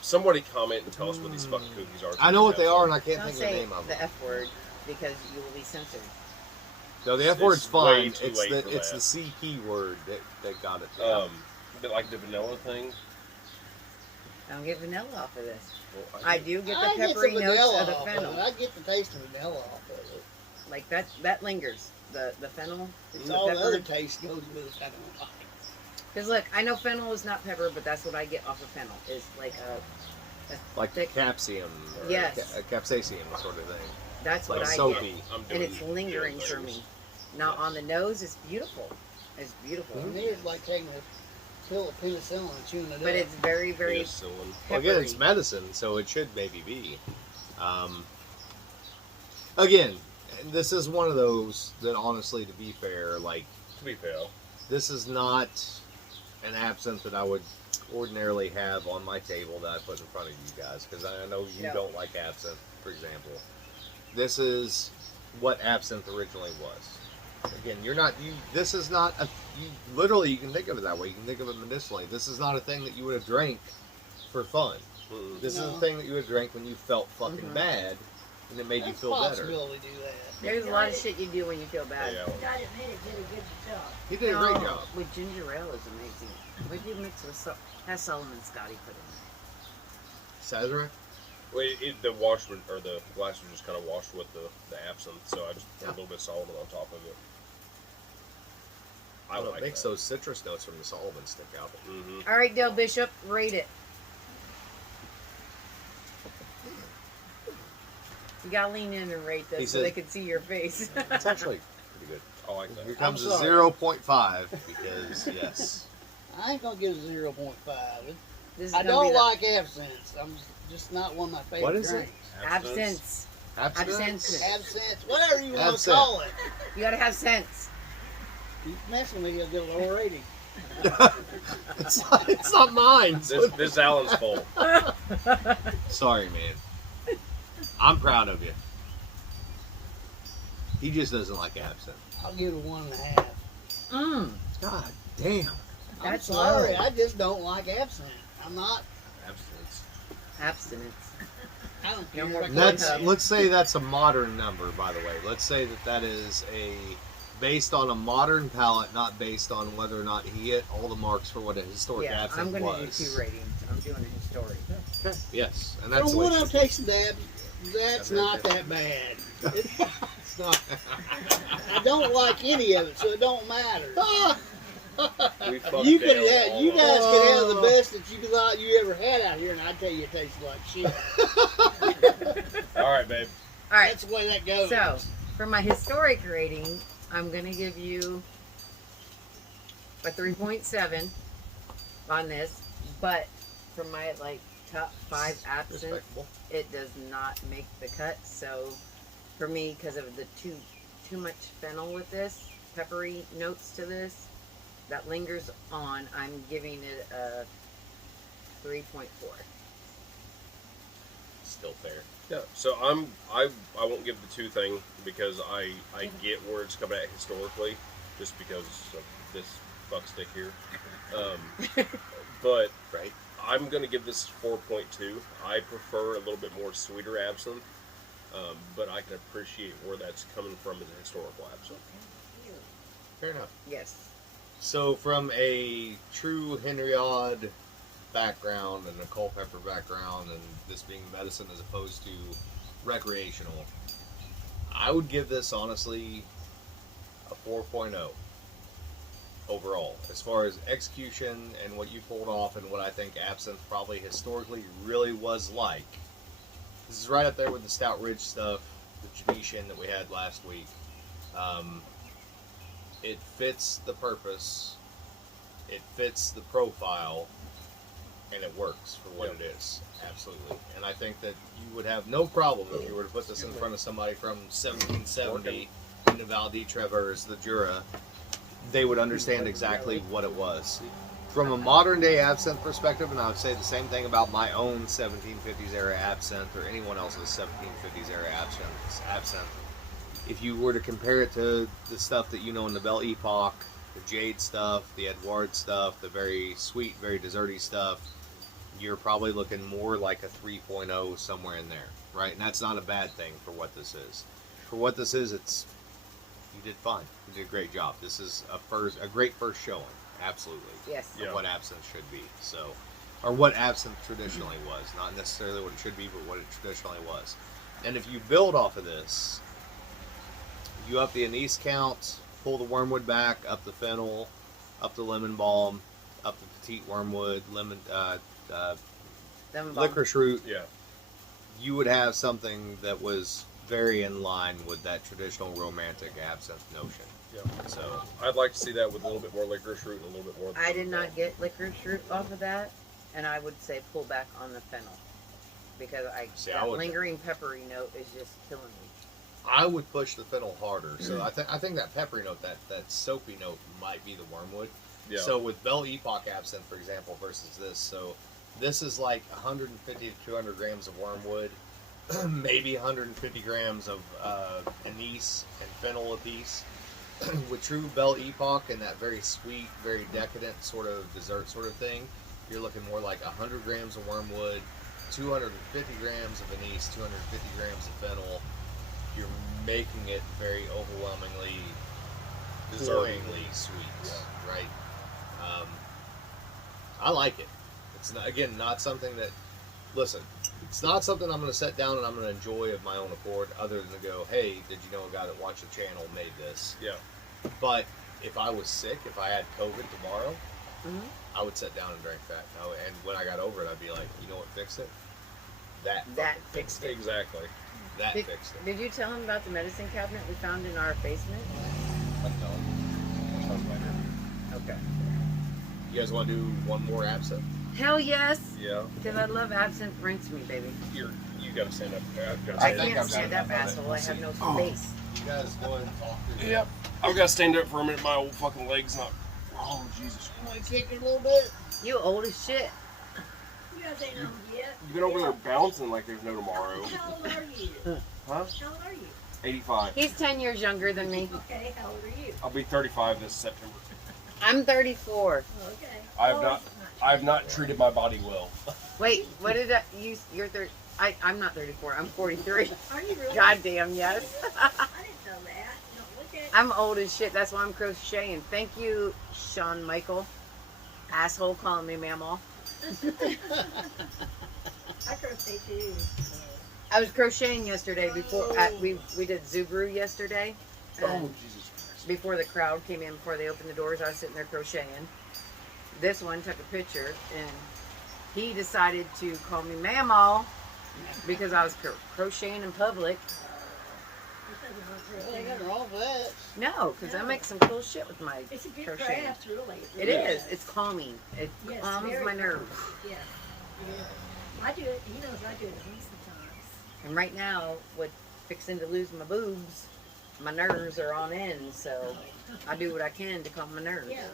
Somebody comment and tell us what these fucking cookies are. I know what they are, and I can't Don't think of the say name of the them. F word because you will be censored. No, the F word's It's way fine. too It's late the for it's that. the CP word that got it. Down. But like the vanilla thing. I don't get vanilla off of this. Well, I do get the I get peppery some notes vanilla of the off fennel. of it. I get the taste of vanilla off of it. Like that lingers. The fennel. It's the all the pepper. other taste goes with it. I don't like. Because look, I know fennel is not pepper, but that's what I get off of fennel. Is like a Like thick. capsium. Or Yes. a capsaicin sort of thing. That's Like what I soapy. get, I'm and doing it's lingering those. for me. Now on the nose, it's beautiful. It's beautiful, To me, it's like taking a pill of penicillin and chewing it up. but it's very, very Penicillin. Well, again, it's peppery. medicine, so it should maybe be. Again, this is one of those that, honestly, to be fair, like, To be fair. this is not an absinthe that I would ordinarily have on my table that I put in front of you guys, because I know you No. don't like absinthe, for example. This is what absinthe originally was. Again, this is not literally, you can think of it that way. You can think of it medicinally. This is not a thing that you would have drank for fun. This is No. a thing that you would drink when you felt fucking Mhm. bad, and it made you That's feel a better. possibility to do that. There's a lot of shit you do when you feel bad. Yeah. The guy that made it did a good job. He did a great No, job. with ginger ale is amazing. What do you mix with has Solomon Scotty put in Sazerac? Well, the wash or the glass was just kind of washed with the absinthe, so I just put a little bit of Solomon on top of it. I Well, like it makes that. those citrus notes from the Solomon stick out. Mm-hmm. it? All right, Dale Bishop, rate it. You gotta lean in and rate He this so said- they can see your face. It's actually pretty good. I like Here that. comes a sorry. 0.5 because, yes. I ain't gonna give it 0.5. This is I gonna be don't the like absinthe. I'm just not one of my favorite What is it? drinks. absinthe. Abstinence? Absinthe. Absinthe, whatever you want to Absinthe. call it. You gotta have sense. Keep messing with me, you'll get a lower rating. it's not mine. This Allen's fault. Sorry, man. I'm proud of you. He just doesn't like absinthe. I'll give it 1.5. Mmm. God damn. I'm That's sorry, low. I just don't like absinthe. I'm not. Abstinence. Abstinence. I don't No care. more what That's, kind of- let's say that's a modern number, by the way. Let's say that is based on a modern palate, not based on whether or not he hit all the marks for what a historic Yeah, absinthe I'm gonna was. do 2 ratings. I'm doing a historic. Okay. Yes, and that's From the way what it I've should be. tasted, that's not that bad. It's not. I don't like any of it, so it don't matter. We fucked You could Dale have, all you up. guys could have the best that you thought you ever had out here, and I tell you, it tastes like shit. All right, babe. All right. That's the way that goes. So, for my historic rating, I'm gonna give you a 3.7 on this. But for my top 5 absinthe, Respectable. it does not make the cut. So, for me, because of the too much fennel with this, peppery notes to this, that lingers on, I'm giving it a 3.4. Still fair. Yeah. So I won't give the 2 thing because I get where it's coming at historically, just because of this fuckstick here. But Right. I'm gonna give this 4.2. I prefer a little bit more sweeter absinthe, but I can appreciate where that's coming from as a historical absinthe. Fair enough. Yes. So, from a true Henriade background and a Culpeper background, and this being medicine as opposed to recreational, I would give this honestly a 4.0 overall, as far as execution and what you pulled off and what I think absinthe probably historically really was like. This is right up there with the Stout Ridge stuff, the Genetian that we had last week. It fits the purpose, it fits the profile, and it works for what it is. Absolutely. And I think that you would have no problem if you were to put this in front of somebody from 1770 in the Val di Traverse, the Jura. They would understand exactly what it was. From a modern day absinthe perspective, and I would say the same thing about my own 1750s era absinthe or anyone else's 1750s era absinthe. If you were to compare it to the stuff that you know in the Belle Epoque, the Jade stuff, the Edouard stuff, the very sweet, very desserty stuff, you're probably looking more like a 3.0 somewhere in there, right? And that's not a bad thing for what this is. For what this is, it's You did fine. You did a great job. This is a great first showing. Absolutely. Yes. Of what absinthe should be. So, or what absinthe traditionally was. Not necessarily what it should be, but what it traditionally was. And if you build off of this, you up the anise count, pull the wormwood back, up the fennel, up the lemon balm, up the petite wormwood, Lemon balm. licorice root, Yeah. you would have something that was very in line with that traditional romantic absinthe notion. Yeah. So, I'd like to see that with a little bit more licorice root and a little bit more. I did not get licorice root off of that, and I would say pull back on the fennel because See, that I would- lingering peppery note is just killing me. I would push the fennel harder. So I think that peppery note, that soapy note, might be the wormwood. Yeah. So with Belle Epoque absinthe, for example, versus this, so this is like 150 to 200 grams of wormwood, maybe 150 grams of anise and fennel apiece. With true Belle Epoque and that very sweet, very decadent sort of dessert sort of thing, you're looking more like 100 grams of wormwood, 250 grams of anise, 250 grams of fennel. You're making it very overwhelmingly, deservingly sweet, right? I like it. It's not, again, not something that, listen, it's not something I'm going to sit down and I'm going to enjoy of my own accord, other than to go, hey, did you know a guy that watched the channel made this? Yeah. But if I was sick, if I had COVID tomorrow, Mhm. I would sit down and drink that. And when I got over it, I'd be like, you know what fixed it? That That fucking fixed it. Exactly. That Did, fixed it. did you tell him about the medicine cabinet we found in our basement? Okay. You guys want to do one more absinthe? Hell yes, Yeah. because I love absinthe. Rinse me, baby. You got to stand up. I've got to I stand think can't I've stand got up, enough of it. asshole. I have no Oh. space. You guys go ahead and talk through Yep. I've got to stand up for a minute. My old fucking leg's not. Oh, Jesus. You want to kick it a little bit? You old as shit. You guys ain't home yet. You've been over there bouncing like there's no tomorrow. How old are you? Huh? How old are you? 85. He's 10 years younger than me. Okay, how old are you? I'll be 35 this September. I'm 34. Okay. I have Oh, not. I have not treated my body well. Wait, what did that? You're 30. I'm not 34. I'm 43. Are you really? Goddamn, yes. I didn't know that. No, look at I'm old as shit. That's why I'm crocheting. Thank you, Sean Michael. Asshole calling me mammal. I crochet too. I was crocheting yesterday before we did Zubru yesterday. And Jesus Christ. before the crowd came in, before they opened the doors, I was sitting there crocheting. This one took a picture and he decided to call me mammal because I was crocheting in public. Well, ain't nothing wrong with that. No, because I make some cool shit with my It's a good crocheting. craft, really. It is. It's calming. It Yes, calms very my nerves. Yeah. Yeah. I do it. He knows I do it at least sometimes. And right now, with fixing to lose my boobs, my nerves are on end. So I do what I can to calm my nerves. Yeah.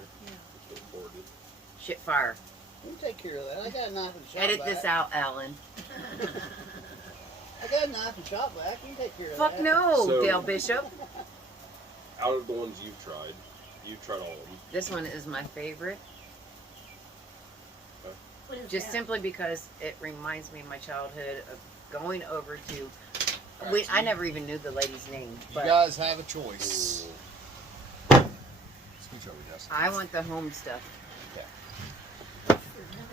Shit fire. You can take care of that. I got a knife and shop Edit back. this out, Alan. I got a knife and shop back. You can take care of Fuck that. no, So- Dale Bishop. Out of the ones you've tried all of them. This one is my favorite. What is Just that? simply because it reminds me of my childhood of going over to. Right, I never even knew the lady's name, You but guys have a choice. I want the home stuff.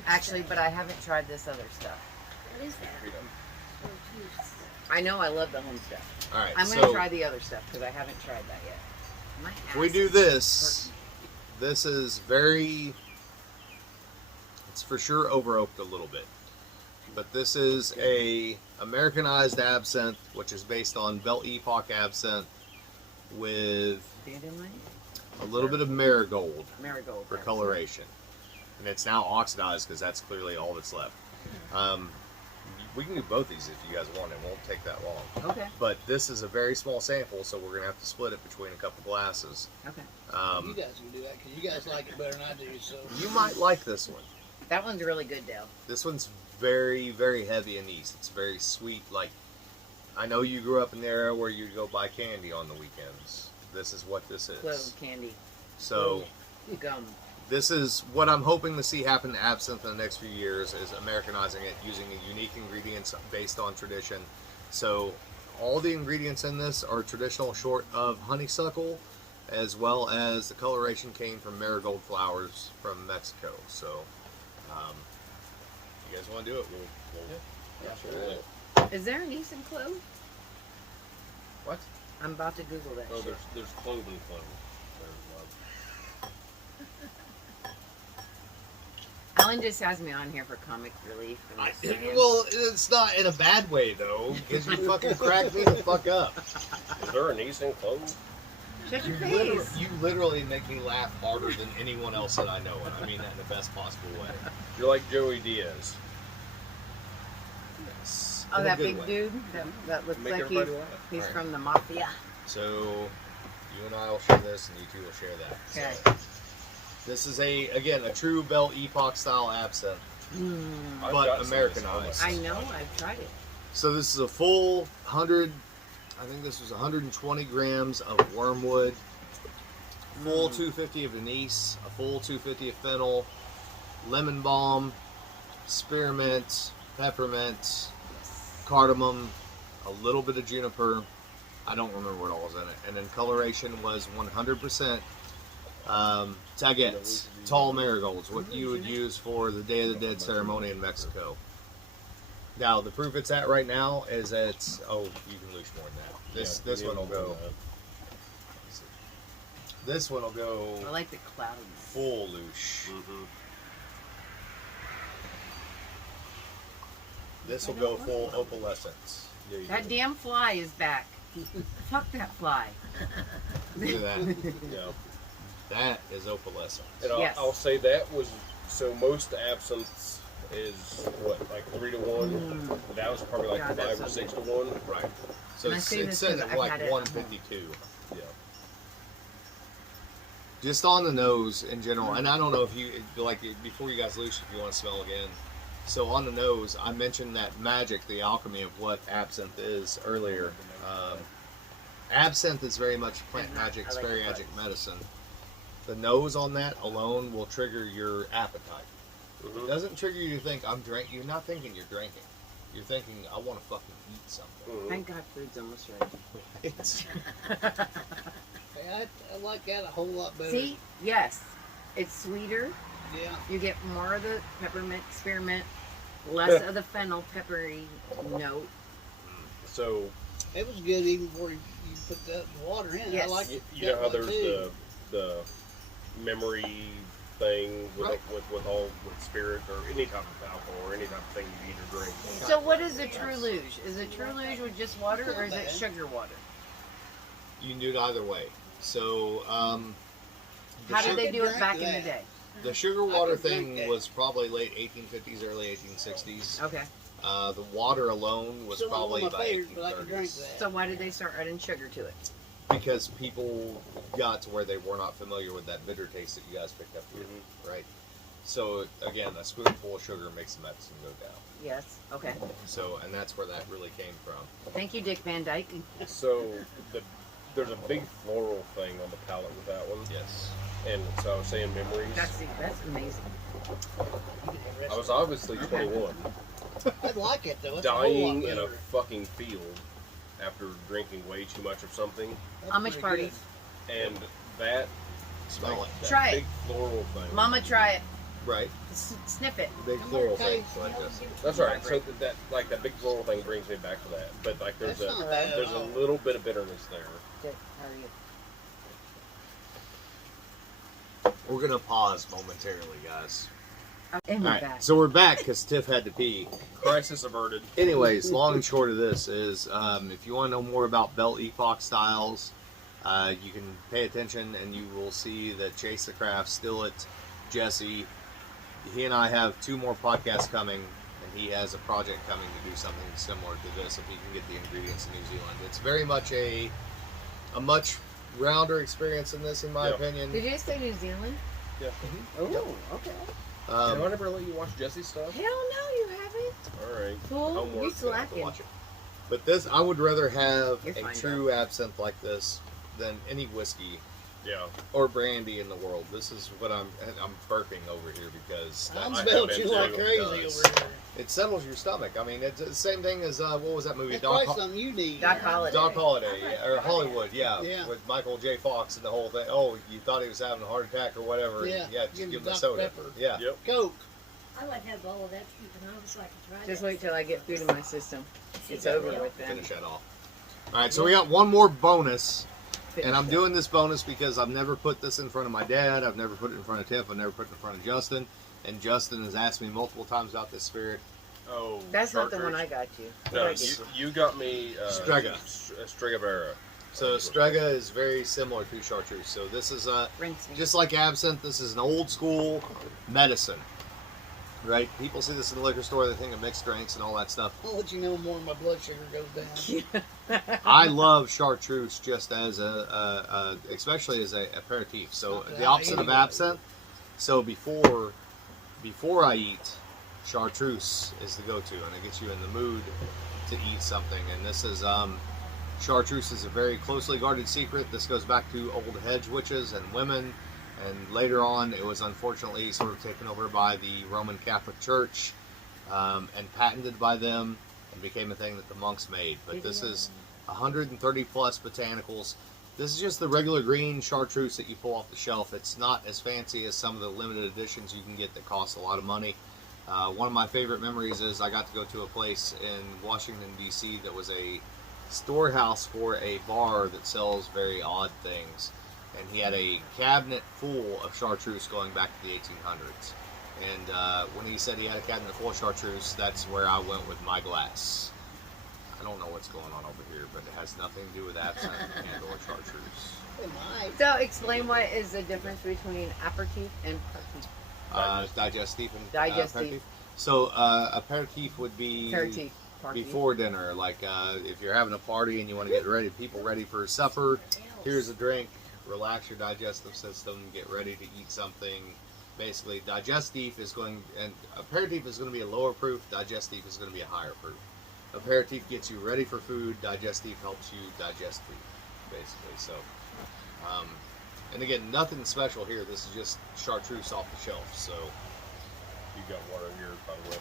Actually, but I haven't tried this other stuff. What is that? Oh, jeez. I know I love the home stuff. All right, I'm so going to try the other stuff because I haven't tried that yet. My if we ass do is this, this is very, it's for sure over oaked a little bit. But this is a Americanized absinthe, which is based on Belle Epoque absinthe with Dandelion? a little bit of marigold Marigold. for that's it. coloration. And it's now oxidized because that's clearly all that's left. We can do both these if you guys want. It won't take that long. Okay. But this is a very small sample, so we're going to have to split it between a couple glasses. Okay. You guys can do that because you guys like it better than I do. So You might like this one. That one's really good, Dale. This one's very, very heavy anise. It's very sweet. Like, I know you grew up in the era where you go buy candy on the weekends. This is what this is. Clove candy. So, Gum. this is what I'm hoping to see happen to absinthe in the next few years, is Americanizing it, using unique ingredients based on tradition. So, all the ingredients in this are traditional, short of honeysuckle, as well as the coloration came from marigold flowers from Mexico. So, if you guys want to do it, we'll do it. Is there an Eastern clove? What? I'm about to Google that. Oh, shit. there's clove and clove. Alan just has me on here for comic relief. I'm just saying. Well, it's not in a bad way though, because you fucking cracked me the fuck up. Is there an Eastern clove? Shut your You face. literally make me laugh harder than anyone else that I know, and I mean that in the best possible way. You're like Joey Diaz. Yes. Oh, In a that good big way. dude that looks Make like everybody he's, laugh. he's Alright. from the mafia. So, you and I will share this, and you two will share that. Okay. So, this is again a true Belle Epoque style absinthe, I've but got some of this Americanized. I know, I've tried it. So this is a full 100. I think this was 120 grams of wormwood, full 250 of anise, a full 250 of fennel, lemon balm, spearmint, peppermint, cardamom, a little bit of juniper. I don't remember what all was in it. And then coloration was 100% tagetes, tall marigolds, what you would use for the Day of the Dead ceremony in Mexico. Now, the proof it's at right now is that it's, oh, you can lose more than that. This one will go, this one will go I like the clouds. full loosh. Mm-hmm. This will go full opalescence. Yeah, you That do. damn fly is back. Fuck that fly. Look at that. Yeah. That is opalescence. And Yes. I'll say that was so most absinthe is what, like 3 to 1. That was probably like God, 5 that's or so 6 to 1. Right. So And I it's say this sitting 'cause at I've like had it at home. 152. Yeah. Just on the nose in general, and I don't know if you like before you guys loose, if you want to smell again. So on the nose, I mentioned that magic, the alchemy of what absinthe is earlier. Absinthe is very much plant magic, I like the magic medicine. The nose on that alone will trigger your appetite. It Mhm. doesn't trigger you to think I'm drinking. You're not thinking you're drinking. You're thinking I want to fucking eat something. Mhm. Thank God food's almost ready. It's, Hey, I like that a whole lot better. See? Yes. It's sweeter. Yeah. You get more of the peppermint, spearmint, less of the fennel peppery note. So It was good even before you put the water in. Yes. I like you know how there's the memory thing with, with spirit or any type of alcohol or any type of thing you eat or drink. So what is a true luge? Is a true luge with just water or is it sugar water? you can do it either way. So, the How did sugar- they do it drink back in the that. day? The sugar water I can drink thing that. was probably late 1850s, early 1860s. Okay. The water alone was Still not probably one of my by favorites, but I can drink 1830s. that. So why did they start adding sugar to it? Because people got to where they were not familiar with that bitter taste that you guys picked up here, right? So again, a spoonful of sugar makes the medicine go down. Yes. Okay. So, and that's where that really came from. Thank you, Dick Van Dyke. So there's a big floral thing on the palate with that one. Yes. And so I was saying memories. That's amazing. I was obviously 21, I'd like it though. It's a whole lot dying in a better. fucking field after drinking way too much of something, That's Amish pretty parties. and that Smell it. that Try it. big floral thing. Mama, try it. Right. Sniff it. Big I'm floral okay. things like this. That's right. So that like that big floral thing brings me back to that. But like That's not bad at there's a all. little bit of bitterness there. Dick, how are you? We're gonna pause momentarily, guys. And All we're right. back. So we're back because Tiff had to pee. Crisis averted. Anyways, long and short of this is, if you want to know more about Belle Epoque styles, you can pay attention and you will see that Chase the Craft, Stillet, Jesse, he and I have 2 more podcasts coming, and he has a project coming to do something similar to this if he can get the ingredients in New Zealand. It's very much a much rounder experience than this, in my Yeah. opinion. Did you say New Zealand? Yeah. Oh, okay. Have I never let you watch Jesse's stuff? Hell no, you haven't. All right. Fool, Homework, you then I have to slacking. watch it. But this, I would rather have You're a fine, true absinthe like this than any whiskey Yeah. or brandy in the world. This is what I'm burping over here because I'm I spelling have you been like too. crazy Does. over here. it settles your stomach. I mean, it's the same thing as what was that movie? That's probably something you need. Doc Holiday. Doc Holiday I like or that. Hollywood, yeah, Yeah. with Michael J. Fox and the whole thing. Oh, you thought he was having a heart attack or whatever? Yeah, just give him give him a Dr. soda. Pepper. Yeah. Yep. Coke. I like to have all of that to keep an eye so I can try Just that. wait till I get food in my system. It's over with then. Finish that off. All right, so we got one more bonus, and I'm doing this bonus because I've never put this in front of my dad. I've never put it in front of Tiff. I've never put it in front of Justin. And Justin has asked me multiple times about this spirit. Oh. That's not the one chartreuse. I got you. What No, did I get you got me Strega. Strega. So Strega is very similar to chartreuse. So this is Rinse me. just like absinthe. This is an old school medicine, right? People see this in the liquor store. They think of mixed drinks and all that stuff. I'll let you know more when my blood sugar goes down. I love chartreuse just as especially as a aperitif. So Okay, the opposite of anyway. absinthe. So before I eat, chartreuse is the go-to, and it gets you in the mood to eat something. And this is chartreuse is a very closely guarded secret. This goes back to old hedge witches and women, and later on it was unfortunately sort of taken over by the Roman Catholic Church and patented by them and became a thing that the monks made. But this is 130 plus botanicals. This is just the regular green chartreuse that you pull off the shelf. It's not as fancy as some of the limited editions you can get that cost a lot of money. One of my favorite memories is I got to go to a place in Washington, D.C. that was a storehouse for a bar that sells very odd things. And he had a cabinet full of chartreuse going back to the 1800s. And when he said he had a cabinet full of chartreuse, that's where I went with my glass. I don't know what's going on over here, but it has nothing to do with absinthe and or chartreuse. It might. So explain what is the difference between aperitif and aperitif. Digestif and Digestif. aperitif. So aperitif would be Aperitif. Party. before dinner. Like if you're having a party and you want to get people ready for supper, here's a drink. Relax your digestive system. Get ready to eat something. Basically, digestif is going, and aperitif is going to be a lower proof. Digestif is going to be a higher proof. Aperitif gets you ready for food. Digestif helps you digest food, basically. So, and again, nothing special here. This is just chartreuse off the shelf. So, You got water in yours, by the way.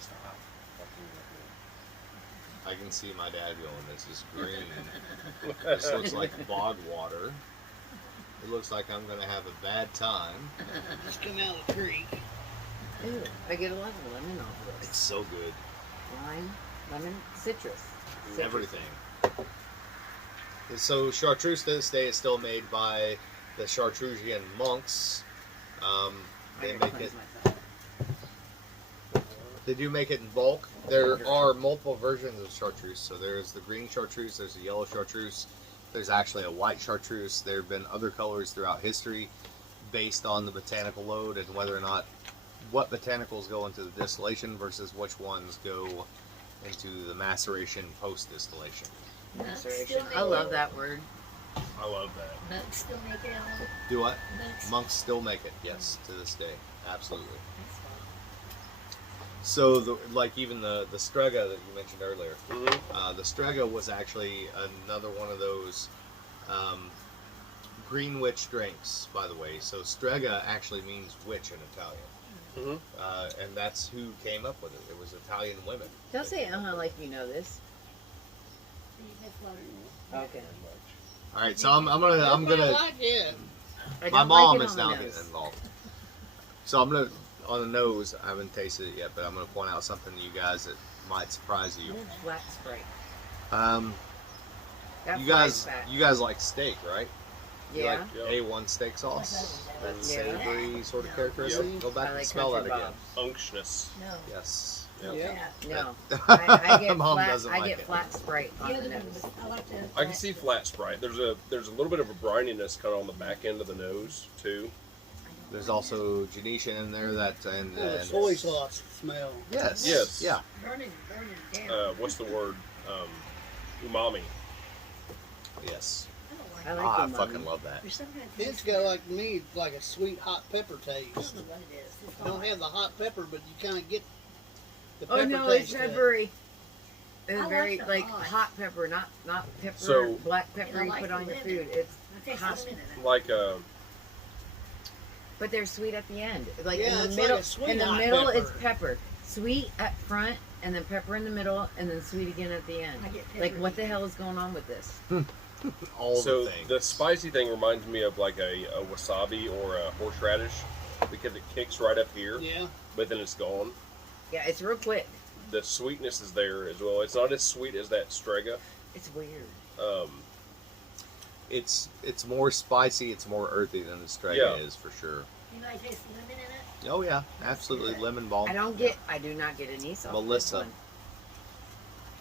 Stop. I can see my dad going, this is green. This looks like bog water. It looks like I'm going to have a bad time. Just come out of the creek. Ew, I get a lot of lemon off of It's this. so good. Lime, lemon, citrus. Everything. And so chartreuse to this day is still made by the Chartreusian monks. They make it. They do make it in bulk. There are multiple versions of chartreuse. So there's the green chartreuse, there's the yellow chartreuse, there's actually a white chartreuse. There have been other colors throughout history based on the botanical load and whether or not what botanicals go into the distillation versus which ones go into the maceration post-distillation. Maceration. I love that word. I love that. Monks still make it on. Do what? Monks. Monks still make it, yes, to this day. Absolutely. That's fine. So, like even the Strega that you mentioned earlier, Mm-hmm. the Strega was actually another one of those green witch drinks, by the way. So Strega actually means witch in Italian. Mm-hmm. And that's who came up with it. It was Italian women. Don't say like you know this. You have water. Okay. All right, so I'm gonna. I like it. I My don't mom like it is on the now nose. getting involved. So I'm gonna on the nose. I haven't tasted it yet, but I'm gonna point out something to you guys that might surprise you. Flat Sprite. That You fries guys, back. you guys like steak, right? You Yeah. like A1 steak sauce? That Yeah. savory sort of No. characteristic. Go back I and like smell that Country again. Bob's. Unctuous. No. Yes. Yep. Yeah. No. I get Mom flat. doesn't I like get it. flat Sprite The on the other nose. one, I like the. I can see flat Sprite. There's a little bit of a brininess kind of on the back end of the nose too. There's also Genisha in there and Oh, the soy sauce smell. Yes. Yes. Yeah. Burning down. What's the word? Umami. Yes. I don't like I it. like I umami. fucking love that. There's sometimes It's got like me like a sweet hot pepper I taste. don't know what it is. It's Don't hard. have the hot pepper, but you kind of get the Oh pepper no, it's taste. to it. peppery. It's I like very the like hot. hot pepper, not pepper, So- black pepper And I you like put the on your lemon. food. It's I taste Huh. lemon in it. Like But they're sweet at the end. Like Yeah, in the it's middle, like a sweet in the hot middle pepper. it's pepper. Sweet at front, and then pepper in the middle, and then sweet again at the end. I get Like, pepper. what the hell is going on with this? All so the things. the spicy thing reminds me of like a wasabi or a horseradish because it kicks right up here, Yeah. but then it's gone. Yeah, it's real quick. The sweetness is there as well. It's not as sweet as that Strega. It's weird. It's more spicy. It's more earthy than the Strega Yeah. is for sure. Anybody taste the lemon in it? Oh yeah, absolutely. Lemon balm. I do not get anise off Melissa. this one.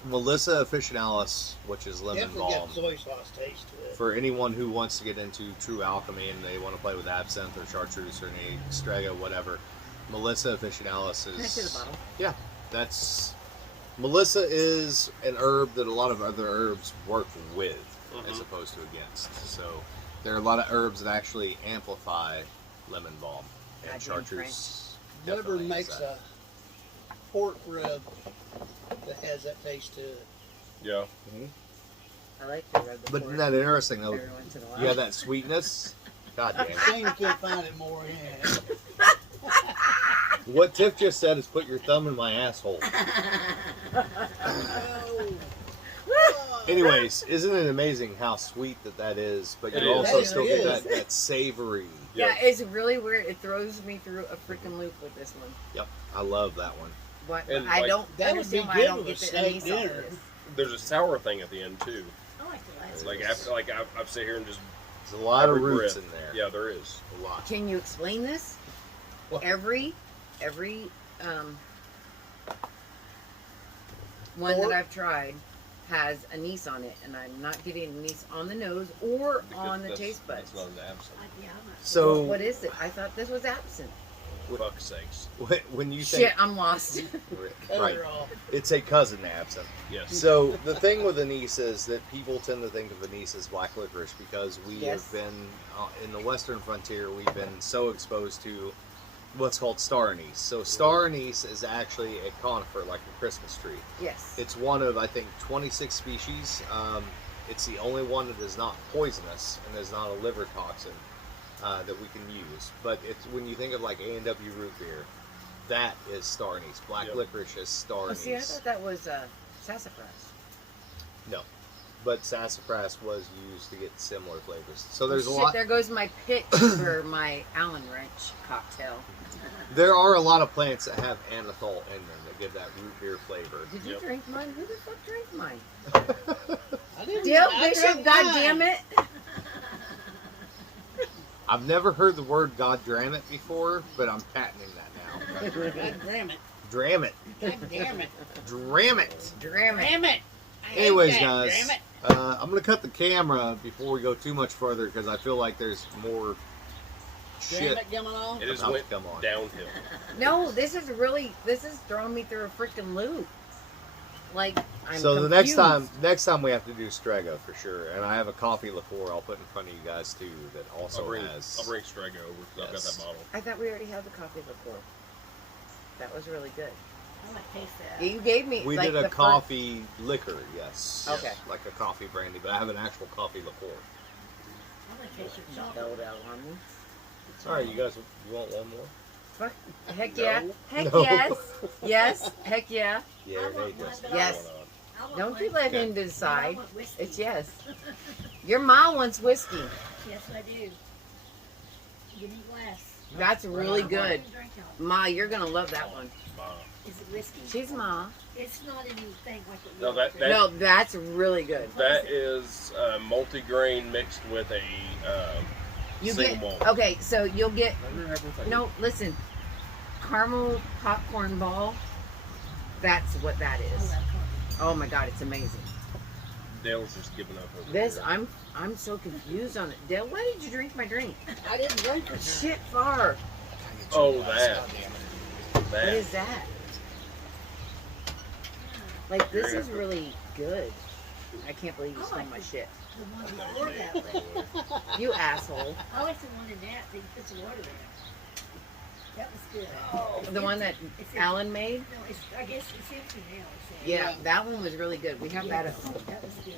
Melissa officinalis, which is lemon Definitely balm. got soy sauce taste to it. For anyone who wants to get into true alchemy and they want to play with absinthe or chartreuse or any Strega, whatever, Melissa officinalis is. Can I see the bottle? Yeah, that's. Melissa is an herb that a lot of other herbs work with as Mhm. opposed to against. So there are a lot of herbs that actually amplify lemon balm, and Goddamn chartreuse. Weber definitely makes has that. a pork rub that has that taste to it. Yeah. I like to rub the But pork isn't that interesting though? every once in a while. You have that sweetness. God damn it. Shane couldn't find it more in. What Tiff just said is put your thumb in my asshole. Anyways, isn't it amazing how sweet that is? But It you is. also It still really get is. that savory. Yeah, it's really weird. It throws me through a freaking loop with this one. Yep, I love that one. What? And, I like, don't that would be understand why I good don't with get a the steak anise off dinner. this. There's a sour thing at the end too. I like the last It's one. like after, like I've sat here and just There's a lot of every roots breath. in there. Yeah, there is. A lot. Can you explain this? What? Every one that I've tried has anise on it, and I'm not getting anise on the nose or Because on the that's- taste buds. That's not an absinthe. Yeah, I'm not So What is it? I thought this was absinthe. Fuck's sakes. when you Shit, think I'm lost. right, They're all- it's a cousin to absinthe. Yes. So the thing with anise is that people tend to think of anise as black licorice because we Yes. have been in the western frontier. We've been so exposed to what's called star anise. So star anise is actually a conifer, like a Christmas tree. Yes. It's one of, I think, 26 species. It's the only one that is not poisonous and is not a liver toxin that we can use. But it's when you think of like A&W root beer, that is star anise. Black Yep. licorice is star Oh, anise. see, I thought that was sassafras. No. But sassafras was used to get similar flavors. So there's Oh, a shit, lot. there goes my pitch for my Allen wrench cocktail. There are a lot of plants that have anethol in them that give that root beer flavor. Did you Yep. drink mine? Who the fuck drank mine? I didn't. Dale I Bishop, drank God mine. damn it! I've never heard the word God damn it before, but I'm patenting that now. God damn it. Dram it. God damn it. Dram it. Damn it! Damn it. I hate Anyways, that. guys, Damn it. I'm going to cut the camera before we go too much further because I feel like there's more Damn shit. it coming on. It just Oh, went come on. downhill. No, this is throwing me through a freaking loop. Like, I'm So the confused. next time we have to do Strega for sure, and I have a coffee liqueur I'll put in front of you guys too that also I'll bring has. Strega over because Yes. I've got that bottle. I thought we already had the coffee liqueur. That was really good. I might taste that. You gave me. We like, did a the coffee liquor, yes. Okay. Yes, like a coffee brandy, but I have an actual coffee liqueur. I'm gonna taste your First, chocolate. out on me. All right, you guys, you want one more? Fuck. Heck yeah. No. Heck No. yes. Yes. Heck yeah. Yeah, I there you want go. one, but Yes. Going on. I want Don't one, you let Okay. him but I decide. want whiskey. It's yes. Your mom wants whiskey. Yes, I do. Give me a glass. That's really I good. want to drink on. Ma, you're gonna love that one. Wow. Is it whiskey? She's Ma. It's not anything like it No, was. that- No, that's really good. That is multigrain mixed with a You single get malt. okay, so you'll get Everything. no. Listen, caramel popcorn ball. That's what that I is. love coffee. Oh my god, it's amazing. Dale's just giving up over This here. I'm so confused on it. Dale, why did you drink my drink? I didn't drink it. Shit far. Oh, that. What That. is that? Like this is really good. I can't believe you stole my shit. The one before that one. You asshole. I like the one in that. They put some water there. That was good. The one that It's- Alan made? No, it's, I guess it's empty now. It's Yeah, that one was really good. We have that at home. That was good.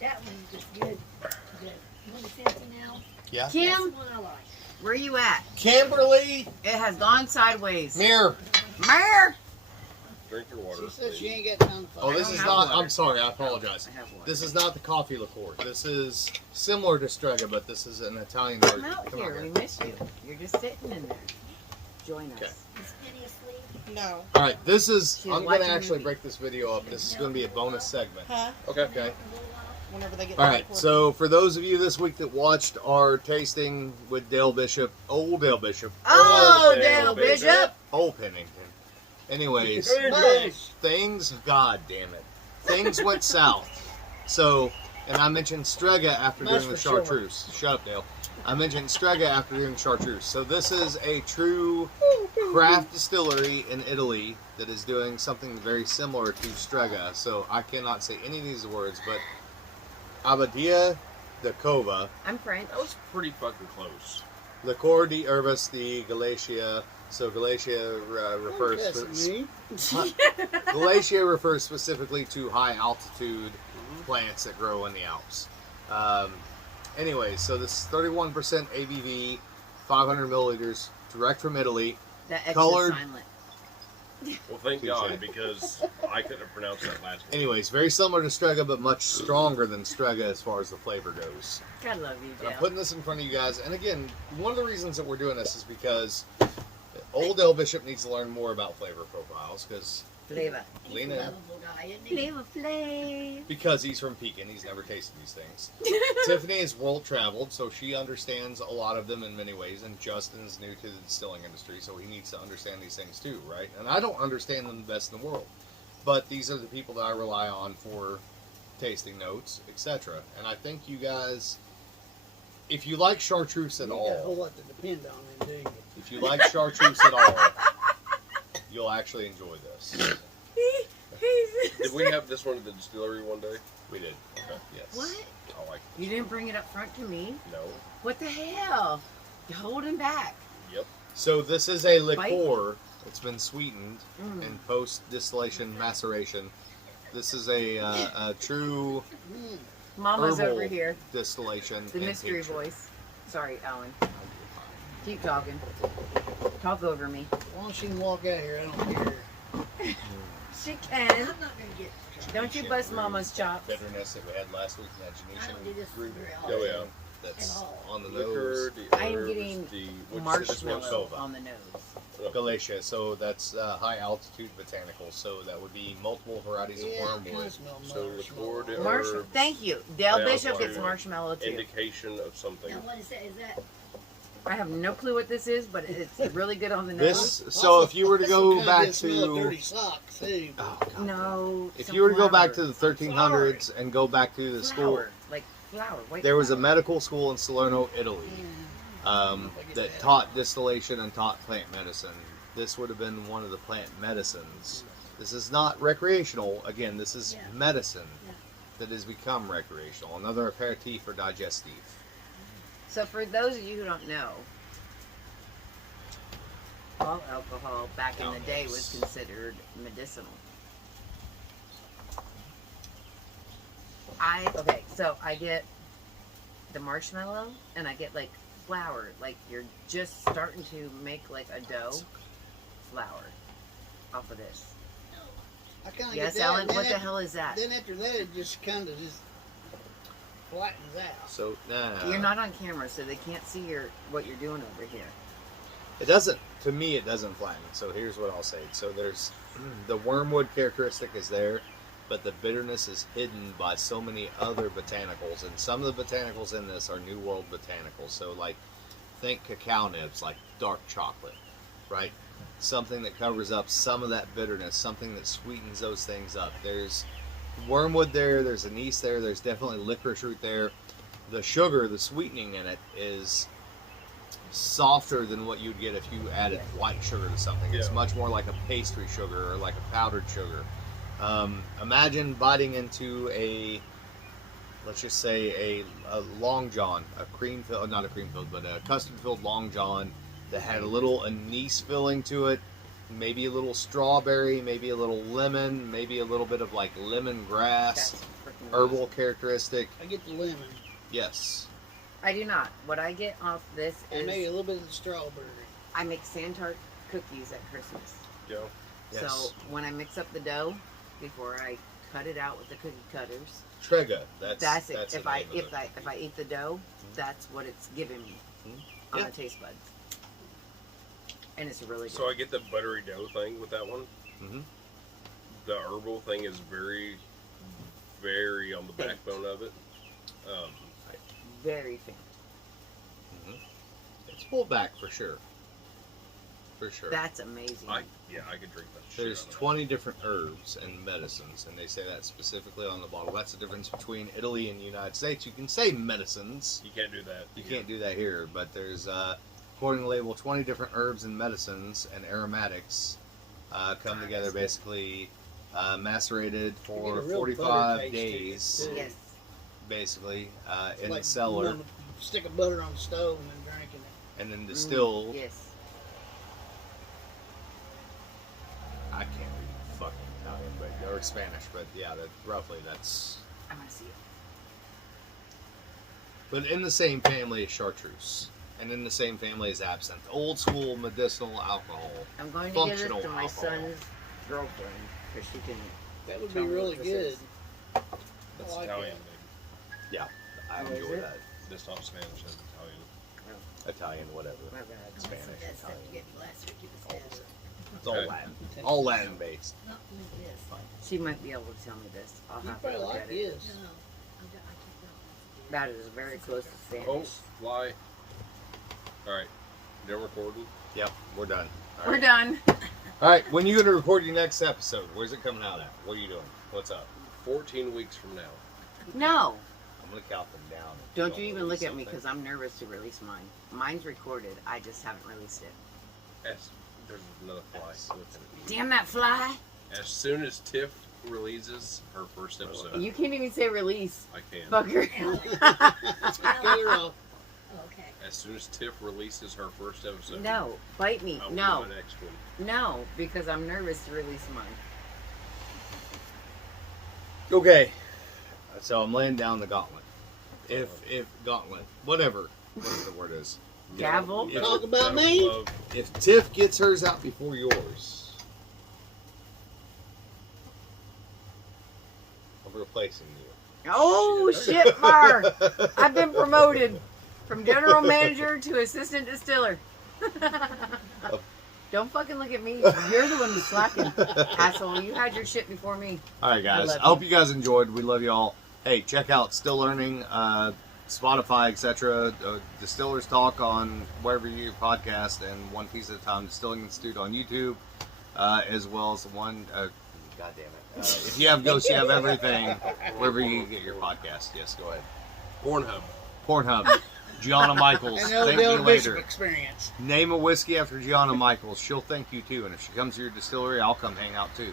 That one's just good. You want to fancy now? Yeah. That's Kim, the one I like. where you at? Kimberly, It has gone sideways. mirror. Mer! Drink your water. She said she please. ain't got time to Oh, fight. this don't is have not. water. I'm sorry. I apologize. I have one. This is not the coffee liqueur. This is similar to Strega, but this is an Italian version. Come out Come on, here. here. We miss you. You're just sitting in there. Join us. Okay. Is Penny asleep? No. All right, this is. She's I'm going watching to actually movies. break this video up. This is going to be a bonus segment. Huh? Okay. Okay. A little while. Whenever they get All the right. report. So for those of you this week that watched our tasting with Dale Bishop, old Dale Bishop, Oh, Dale Dale Bishop. Bishop. old Pennington. Anyways, Nice. things. God damn it, things went south. So, and I mentioned Strega after Much doing the for sure. chartreuse. Shut up, Dale. I mentioned Strega after doing chartreuse. So this is a true craft distillery in Italy that is doing something very similar to Strega. So I cannot say any of these words, but Abbadia de Cova, I'm French. That was pretty fucking close. Liqueur de Herbas de Galicia. So Galicia refers Cussing to me. Galicia refers specifically to high altitude plants that grow in the Alps. Anyway, so this is 31% ABV, 500 milliliters, direct from Italy. That extra Colored- silent. Well, thank Touche. God, because I couldn't have pronounced that last one. Anyways, very similar to Strega, but much stronger than Strega as far as the flavor goes. God love you, And I'm Dale. putting this in front of you guys. And again, one of the reasons that we're doing this is because old Dale Bishop needs to learn more about flavor profiles because Flavor. He's Lena- a lovable guy, isn't he? Flavor, flavor. he's from Pekin. He's never tasted these things. Tiffany is world traveled, so she understands a lot of them in many ways. And Justin's new to the distilling industry, so he needs to understand these things too, right? And I don't understand them the best in the world, but these are the people that I rely on for tasting notes, etc. And I think you guys, if you like chartreuse at You got a whole all, lot to depend on, then, do you? if you like chartreuse at all, you'll actually enjoy this. Did we have this one at the distillery one day? We did. Okay. Yes. What? I like You didn't bring it up front to me? No. What the hell? You're holding back. Yep. So this is a liqueur. It's been sweetened Mm. in post-distillation maceration. This is a true Mm. Mama's herbal over here. distillation. The and mystery tincture. voice. Sorry, Alan. Keep talking. Talk over me. As long as she can walk out here, I don't care. She I'm can. not going to get. Don't you bust Mama's chops. Bitterness that we had last week in that I don't do Genetian this root. very Oh, yeah. often. That's At all. on the Liqueur, nose. I am getting Marshmallow on the nose. Galatia, so that's high altitude botanicals. So that would be multiple varieties Yeah, of I kinda wormwood. smell So marshmallow. liqueur de Marshall. herbs, Thank you. Dale high Bishop gets altitude, marshmallow too. indication of something. Now, what is that? Is that I have no clue what this is, but it's really good on the nose. This, so if you were to go Kinda back did smell of to, dirty socks too. oh, God. No. If some you were to go back to flour. the 1300s and go back to the school, Flour, like flour. White there was a flour. medical school in Salerno, Italy, that taught distillation and taught plant medicine. This would have been one of the plant medicines. This is not recreational. Again, this is Yeah. medicine Yeah. that has become recreational. Another aperitif or digestif. So for those of you who don't know, all alcohol back in the day was considered medicinal. So I get the marshmallow and I get like flour, like you're just starting to make like a dough flour off of this. I kind of Yes, get that. Alan, and then what the after- hell is that? Then after that, it just kind of just flattens out. So, You're not on camera, so they can't see what you're doing over here. it doesn't, to me, it doesn't flatten. So here's what I'll say. So there's, the wormwood characteristic is there, but the bitterness is hidden by so many other botanicals. And some of the botanicals in this are New World botanicals. So like, think cacao nibs, like dark chocolate, right? Something that covers up some of that bitterness, something that sweetens those things up. There's wormwood there, there's anise there, there's definitely licorice root there. The sugar, the sweetening in it is softer than what you'd get if you added white sugar to something. It's Yeah. much more like a pastry sugar or like a powdered sugar. Imagine biting into a, let's just say a Long John, a cream filled, not a cream filled, but a custard filled Long John that had a little anise filling to it, maybe a little strawberry, maybe a little lemon, maybe a little bit of like lemongrass. That's herbal characteristic. I get the lemon Yes. I do not. What I get off this and maybe a is little bit of the strawberry. I make sand-tart cookies at Christmas. Yeah. Yes. So when I mix up the dough, before I cut it out with the cookie cutters, Trega. that's it. That's If the I name of if it. I if I eat the dough, that's what it's giving me on Yeah. the taste buds, and it's really good. So I get the buttery dough thing with that one. Mhm. The herbal thing is very, very on the Faint. backbone of it. Very faint. It's pulled back for sure. For sure. That's amazing. I could drink that. There's shit out of 20 different herbs and medicines, and they say that specifically on the bottle. That's the difference between Italy and the United States. You can say medicines. that. You can't do that. You can't do that here, but there's, according to the label, 20 different herbs and medicines and aromatics come together, basically macerated You get for a real 45 butter taste to it, days, too. Yes. basically, It's in like the cellar, wanting to stick of butter on the stove and then drinking it. and then distilled. Yes. I can't read fucking Italian, but or Spanish, but yeah, that's. I want to see it. But in the same family as chartreuse, and in the same family as absinthe, old school medicinal alcohol. I'm going to give this Functional to my alcohol. son's girlfriend because she can. That would tell be me really what this good. is. That's I like Italian, that. baby. Yeah, I Oh, is enjoy it? that. That's not Spanish. That's Italian. Italian, whatever. My bad. Spanish, That stuff Italian. you gave me last week, it was better. It's all Okay. Latin. All Latin based. Not like this. She might be able to tell me this. I'll You have to probably look like at it. this. No, I keep That is very close to Spanish. Oh, fly. All right. Done recording. Yep, we're done. All We're right. done. All right, when you gonna record your next episode? Where's it coming out at? What are you doing? What's up? 14 weeks from now. No. I'm gonna count them down. Don't you even look at me because I'm nervous to release mine. Mine's recorded. I just haven't released it. There's another fly. Damn that fly. As soon as Tiff releases her first episode, You can't even say release. I can. Fucker. Get her off. Oh, okay. As soon as Tiff releases her first episode, No. Bite me. I will No. do my next one. No. Because I'm nervous to release mine. Okay, so I'm laying down the gauntlet. If gauntlet, whatever the word is. Gavel? If, Talk about me? Love- if Tiff gets hers out before yours, I'm replacing you. Oh, shit, Par. I've been promoted from general manager to assistant distiller. Don't fucking look at me. You're the one who's slacking. Asshole, you had your shit before me. All right, guys. love I hope you guys enjoyed. We love you all. Hey, check out Still Learning, Spotify, etc. Distillers Talk on wherever you get your podcast, and One Piece at a Time Distilling Institute on YouTube, as well as the one. God damn it! If you have Ghosts, you have everything. Wherever you get your podcast. Yes, go ahead. Pornhub. Pornhub. Gianna Michaels. And the old Thank you Bill Bishop later. experience. Name a whiskey after Gianna Michaels. She'll thank you too. And if she comes to your distillery, I'll come hang out too.